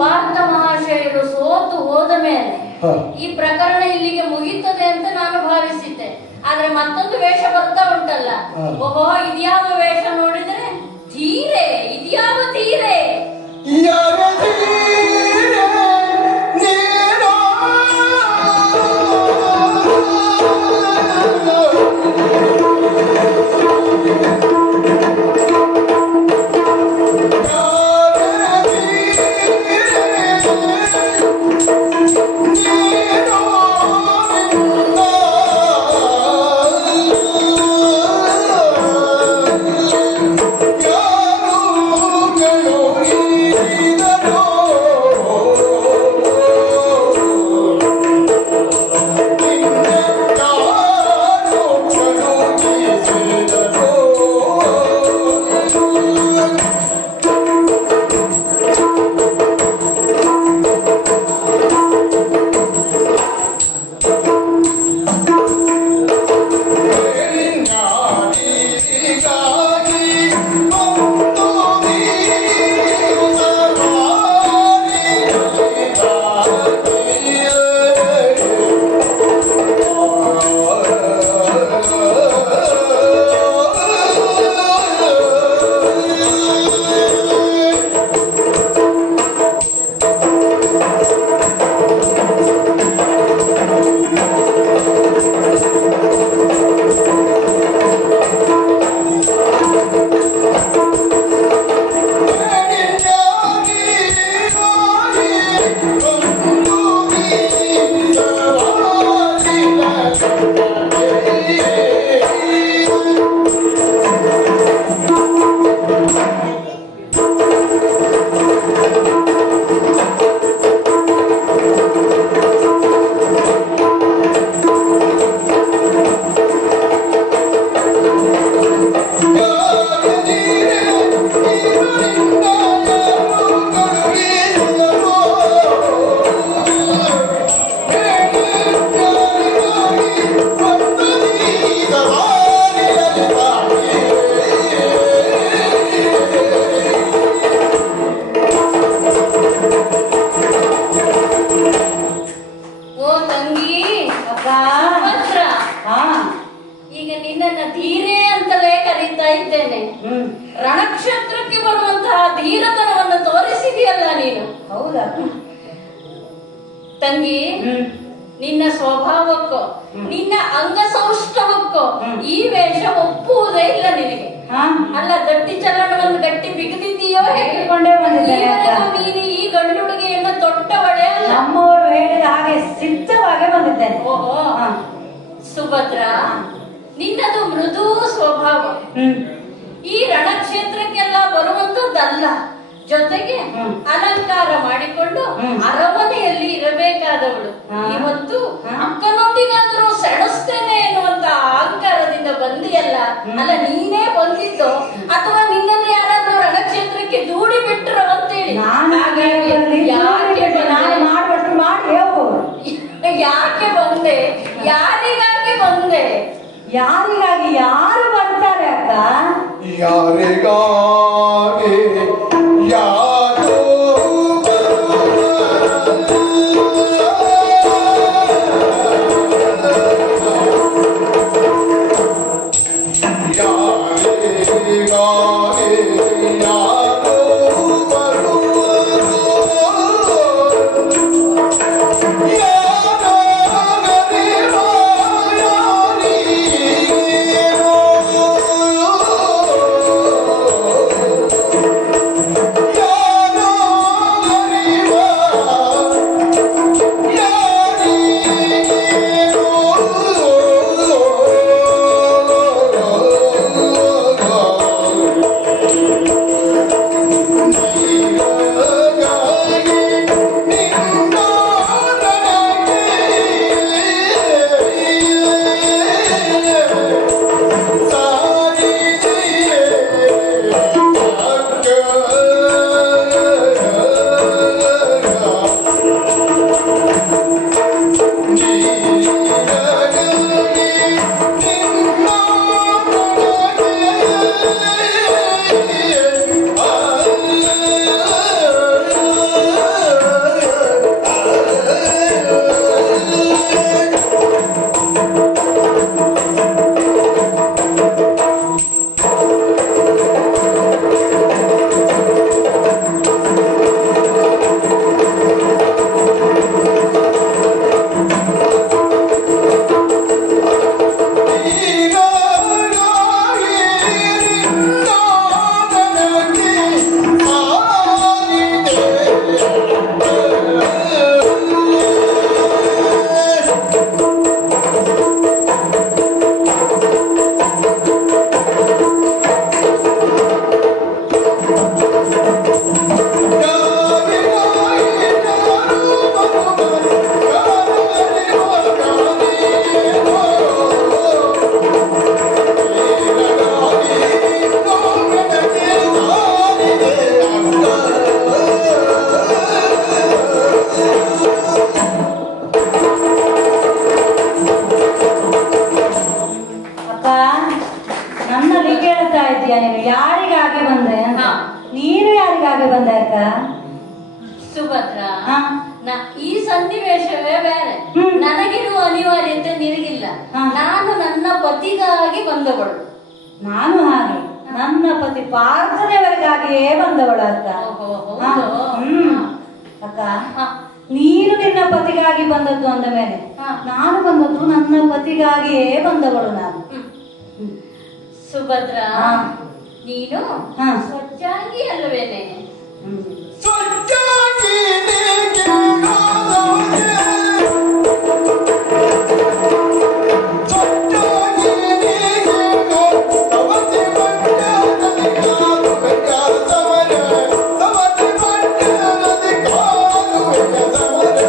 ಪಾರ್ಥ ಮಹಾಶಯರು ಸೋತು ಹೋದ ಮೇಲೆ ಈ ಪ್ರಕರಣ ಇಲ್ಲಿಗೆ ಮುಗಿಯುತ್ತದೆ ಅಂತ ನಾನು ಭಾವಿಸಿದ್ದೆ. ಆದ್ರೆ ಮತ್ತೊಂದು ವೇಷ ಬರ್ತಾ ಉಂಟಲ್ಲ. ಓಹೋ, ಇದ್ಯಾವ ವೇಷ ನೋಡಿದ್ರೆ ಧೀರೆ, ಇದ್ಯಾವ ಧೀರೆ? ಈಗ ನಿನ್ನನ್ನ ಧೀರೆ ಅಂತಲೇ ಕರೀತಾ ಇದ್ದೇನೆ. ರಣಕ್ಷೇತ್ರಕ್ಕೆ ಬರುವಂತಹ ಧೀರತನವನ್ನು ತೋರಿಸಿದೆಯಲ್ಲ ನೀನು. ಹೌದಾ ತಂಗಿ? ನಿನ್ನ ಸ್ವಭಾವಕ್ಕೋ ನಿನ್ನ ಅಂಗಸೌಷ್ಠವಕ್ಕೋ ಈ ವೇಷ ಒಪ್ಪುವುದೇ ಇಲ್ಲ ನಿನಗೆ. ಅಲ್ಲ, ದಟ್ಟಿ ಚಲನವನ್ನು ಗಟ್ಟಿ ಬಿಗಿದಿದ್ದೀಯೋ? ನೀನು ಈ ಗಂಡುಡುಗೆಯನ್ನು ತೊಟ್ಟವಳೆ ಅಲ್ಲ. ನಮ್ಮವರು ಹೇಳಿದ ಹಾಗೆ ಸಿದ್ಧವಾಗಿ ಬಂದಿದ್ದೇನೆ. ಓಹೋ, ಸುಭದ್ರ, ನಿನ್ನದು ಮೃದು ಸ್ವಭಾವ. ಈ ರಣಕ್ಷೇತ್ರಕ್ಕೆಲ್ಲ ಬರುವಂತದ್ದಲ್ಲ. ಜೊತೆಗೆ ಅಲಂಕಾರ ಮಾಡಿಕೊಂಡು ಅರಮನೆಯಲ್ಲಿ ಇರಬೇಕಾದವಳು ಇವತ್ತು ಅಕ್ಕನೊಂದಿಗಾದರೂ ಸೆಣಸ್ತೇನೆ ಎನ್ನುವಂತ ಅಹಂಕಾರದಿಂದ ಬಂದಿಯಲ್ಲ. ಅಲ್ಲ, ನೀನೇ ಬಂದಿದ್ದು ಅಥವಾ ನಿನ್ನನ್ನು ಯಾರಾದ್ರೂ ರಣಕ್ಷೇತ್ರಕ್ಕೆ ದೂಡಿ ಬಿಟ್ಟರು ಅಂತೇಳಿ? ಯಾಕೆ ಬಂದೆ? ಯಾರಿಗಾಗಿ ಬಂದೆ? ಯಾರಿಗಾಗಿ? ಯಾರು ಬರ್ತಾರೆ ಅಕ್ಕ? ಯಾರಿಗಾಗಿ? ಯಾರು ಕೇಳ್ತೀಯ ನೀನು ಯಾರಿಗಾಗಿ ಬಂದೆ ಅಂತ? ಹಾ. ನೀನು ಯಾರಿಗಾಗಿ ಬಂದೆ ಅಕ್ಕ? ಸುಭದ್ರ, ಹಾ. ಈ ಸನ್ನಿವೇಶವೇ ಬೇರೆ. ಹ್ಮ್. ನನಗಿರುವ ಅನಿವಾರ್ಯತೆ ನಿನಗಿಲ್ಲ. ಹಾ. ನಾನು ನನ್ನ ಪತಿಗಾಗಿ ಬಂದವಳು. ನಾನು ಹಾಗೆ ನನ್ನ ಪತಿ ಪಾರ್ಥನೆಯವರಿಗಾಗಿಯೇ ಬಂದವಳು ಅಕ್ಕ. ಓಹೋ, ಹಾ. ಹೌದು. ಹ್ಮ್. ಅಕ್ಕ, ಹಾ. ನೀನು ನಿನ್ನ ಪತಿಗಾಗಿ ಬಂದದ್ದು ಅಂದ ಮೇಲೆ ಹಾ. ನಾನು ಬಂದದ್ದು ನನ್ನ ಪತಿಗಾಗಿಯೇ ಬಂದವಳು ನಾನು. ಹ್ಮ್. ಸುಭದ್ರ, ಹಾ. ನೀನು ಹಾ. ಸ್ವಚ್ಛಾಗಿ ಅಲ್ಲವೇನೆ? ಹ್ಮ್. ಸ್ವಚ್ಛಾಗಿ ನೀಗಿರುವುದೇ. ಸ್ವಚ್ಛಾಗಿ ನೀಗಿರು ಸವತಿ ಮಂಡ್ಯದಲ್ಲಿ ಕಾಲುವೆ ಸಮರ. ಸವತಿ ಮಂಡ್ಯದಲ್ಲಿ ಕಾಲುವೆ ಸಮರ.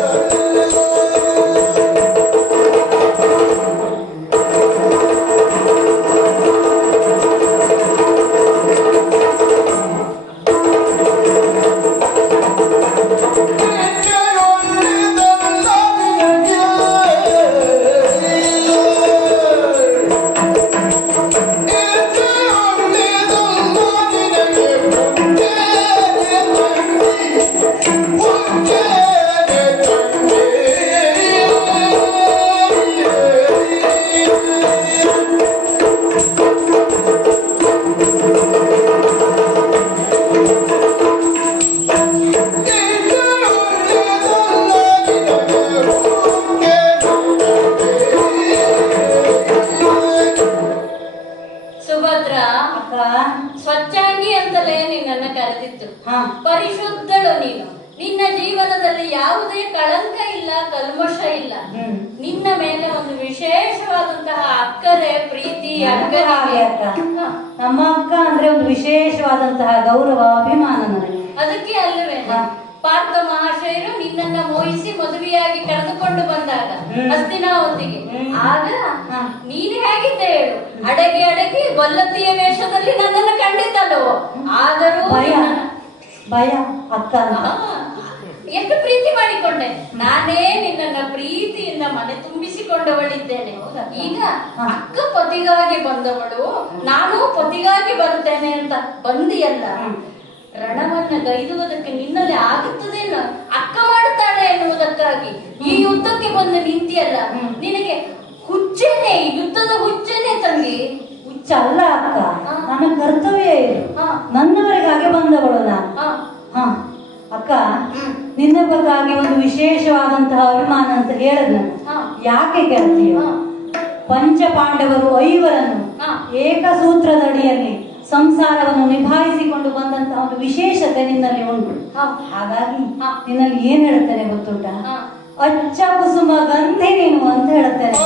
ಸುಭದ್ರ, ಅಕ್ಕ, ಸ್ವಚ್ಛಾಂಗಿ ಅಂತಲೇ ನಿನ್ನನ್ನು ಕರೆದಿತ್ತು. ಹಾ. ಪರಿಶುದ್ಧಳು ನೀನು. ನಿನ್ನ ಜೀವನದಲ್ಲಿ ಯಾವುದೇ ಕಳಂಕ ಇಲ್ಲ, ಕಲ್ಮಶ ಇಲ್ಲ. ಹ್ಮ್. ನಿನ್ನ ಮೇಲೆ ಒಂದು ವಿಶೇಷವಾದಂತಹ ಅಕ್ಕರೆ, ಪ್ರೀತಿ, ನನಗೂ ಹಾಗೆ ಅಕ್ಕ. ಹಾ. ನಮ್ಮ ಅಕ್ಕ ಅಂದ್ರೆ ಒಂದು ವಿಶೇಷವಾದಂತಹ ಗೌರವ, ಅಭಿಮಾನ ನನಗೆ. ಅದಕ್ಕೆ ಅಲ್ಲವೇ ಹಾ. ಪಾರ್ಥ ಮಹಾಶಯರು ನಿನ್ನನ್ನ ಮೋಹಿಸಿ ಮದುವೆಯಾಗಿ ಕರೆದುಕೊಂಡು ಬಂದಾಗ ಹ್ಮ್. ಹಸ್ತಿನಾವತಿಗೆ, ಹ್ಮ್. ಆಗ ಹಾ. ನೀನು ಹೇಗಿದ್ದೆ ಹೇಳು? ಅಡಗಿ ಗೊಲ್ಲತ್ತಿಯ ವೇಷದಲ್ಲಿ ನನ್ನನ್ನು ಕಂಡಿದ್ದಲ್ಲವೋ? ಆದರೂ ಭಯ ನಿನ್ನನ್ನ- ಭಯ ಅಕ್ಕ ಅಂತ. ಎಷ್ಟು ಪ್ರೀತಿ ಮಾಡಿಕೊಂಡೆ. ನಾನೇ ನಿನ್ನನ್ನ ಪ್ರೀತಿಯಿಂದ ಮನೆ ತುಂಬಿಸಿಕೊಂಡವಳಿದ್ದೇನೆ. ಈಗ ಹಾ. ಅಕ್ಕ ಪತಿಗಾಗಿ ಬಂದವಳು, ನಾನು ಪತಿಗಾಗಿ ಬರುತ್ತೇನೆ ಅಂತ ಬಂದಿಯಲ್ಲ. ಹ್ಮ್. ರಣವನ್ನ ಗೈದುವುದಕ್ಕೆ ನಿನ್ನಲ್ಲಿ ಆಗುತ್ತದೇನೋ, ಅಕ್ಕ ಮಾಡುತ್ತಾಳೆ ಎನ್ನುವುದಕ್ಕಾಗಿ ಈ ಯುದ್ಧಕ್ಕೆ ಬಂದು ನಿಂತಿಯಲ್ಲ. ಹ್ಮ್. ನಿನಗೆ ಹುಚ್ಚೇನೆ, ಯುದ್ಧದ ಹುಚ್ಚೇನೆ ತಂಗಿ. ಹುಚ್ಚ ಅಲ್ಲ ಅಕ್ಕ, ಹಾ. ನನ್ನ ಕರ್ತವ್ಯ ಇದು. ಹಾ. ನನ್ನವರಿಗಾಗಿ ಬಂದವಳು ನಾನು. ಹಾ. ಹಾ. ಅಕ್ಕ, ನಿನ್ನ ಬಗ್ಗಾಗಿ ಒಂದು ವಿಶೇಷವಾದಂತಹ ಅಭಿಮಾನ ಅಂತ ಹೇಳಿದ್ ನಾನು. ಹಾ. ಯಾಕೆ ಕೇಳ್ತೀಯ? ಹಾ. ಪಂಚ ಪಾಂಡವರು 5ರನ್ನು ಹಾ. ಏಕಸೂತ್ರದಡಿಯಲ್ಲಿ ಸಂಸಾರವನ್ನು ನಿಭಾಯಿಸಿಕೊಂಡು ಬಂದಂತಹ ಒಂದು ವಿಶೇಷತೆ ನಿನ್ನಲ್ಲಿ ಉಂಟು. ಹಾ. ಹಾಗಾಗಿ ಹಾ. ನಿನ್ನಲ್ಲಿ ಏನ್ ಹೇಳ್ತೇನೆ ಗೊತ್ತುಂಟ? ಹಾ. ಅಚ್ಚ ಕುಸುಮ ಗಂಧಿ ನೀನು ಅಂತ ಹೇಳ್ತೇನೆ.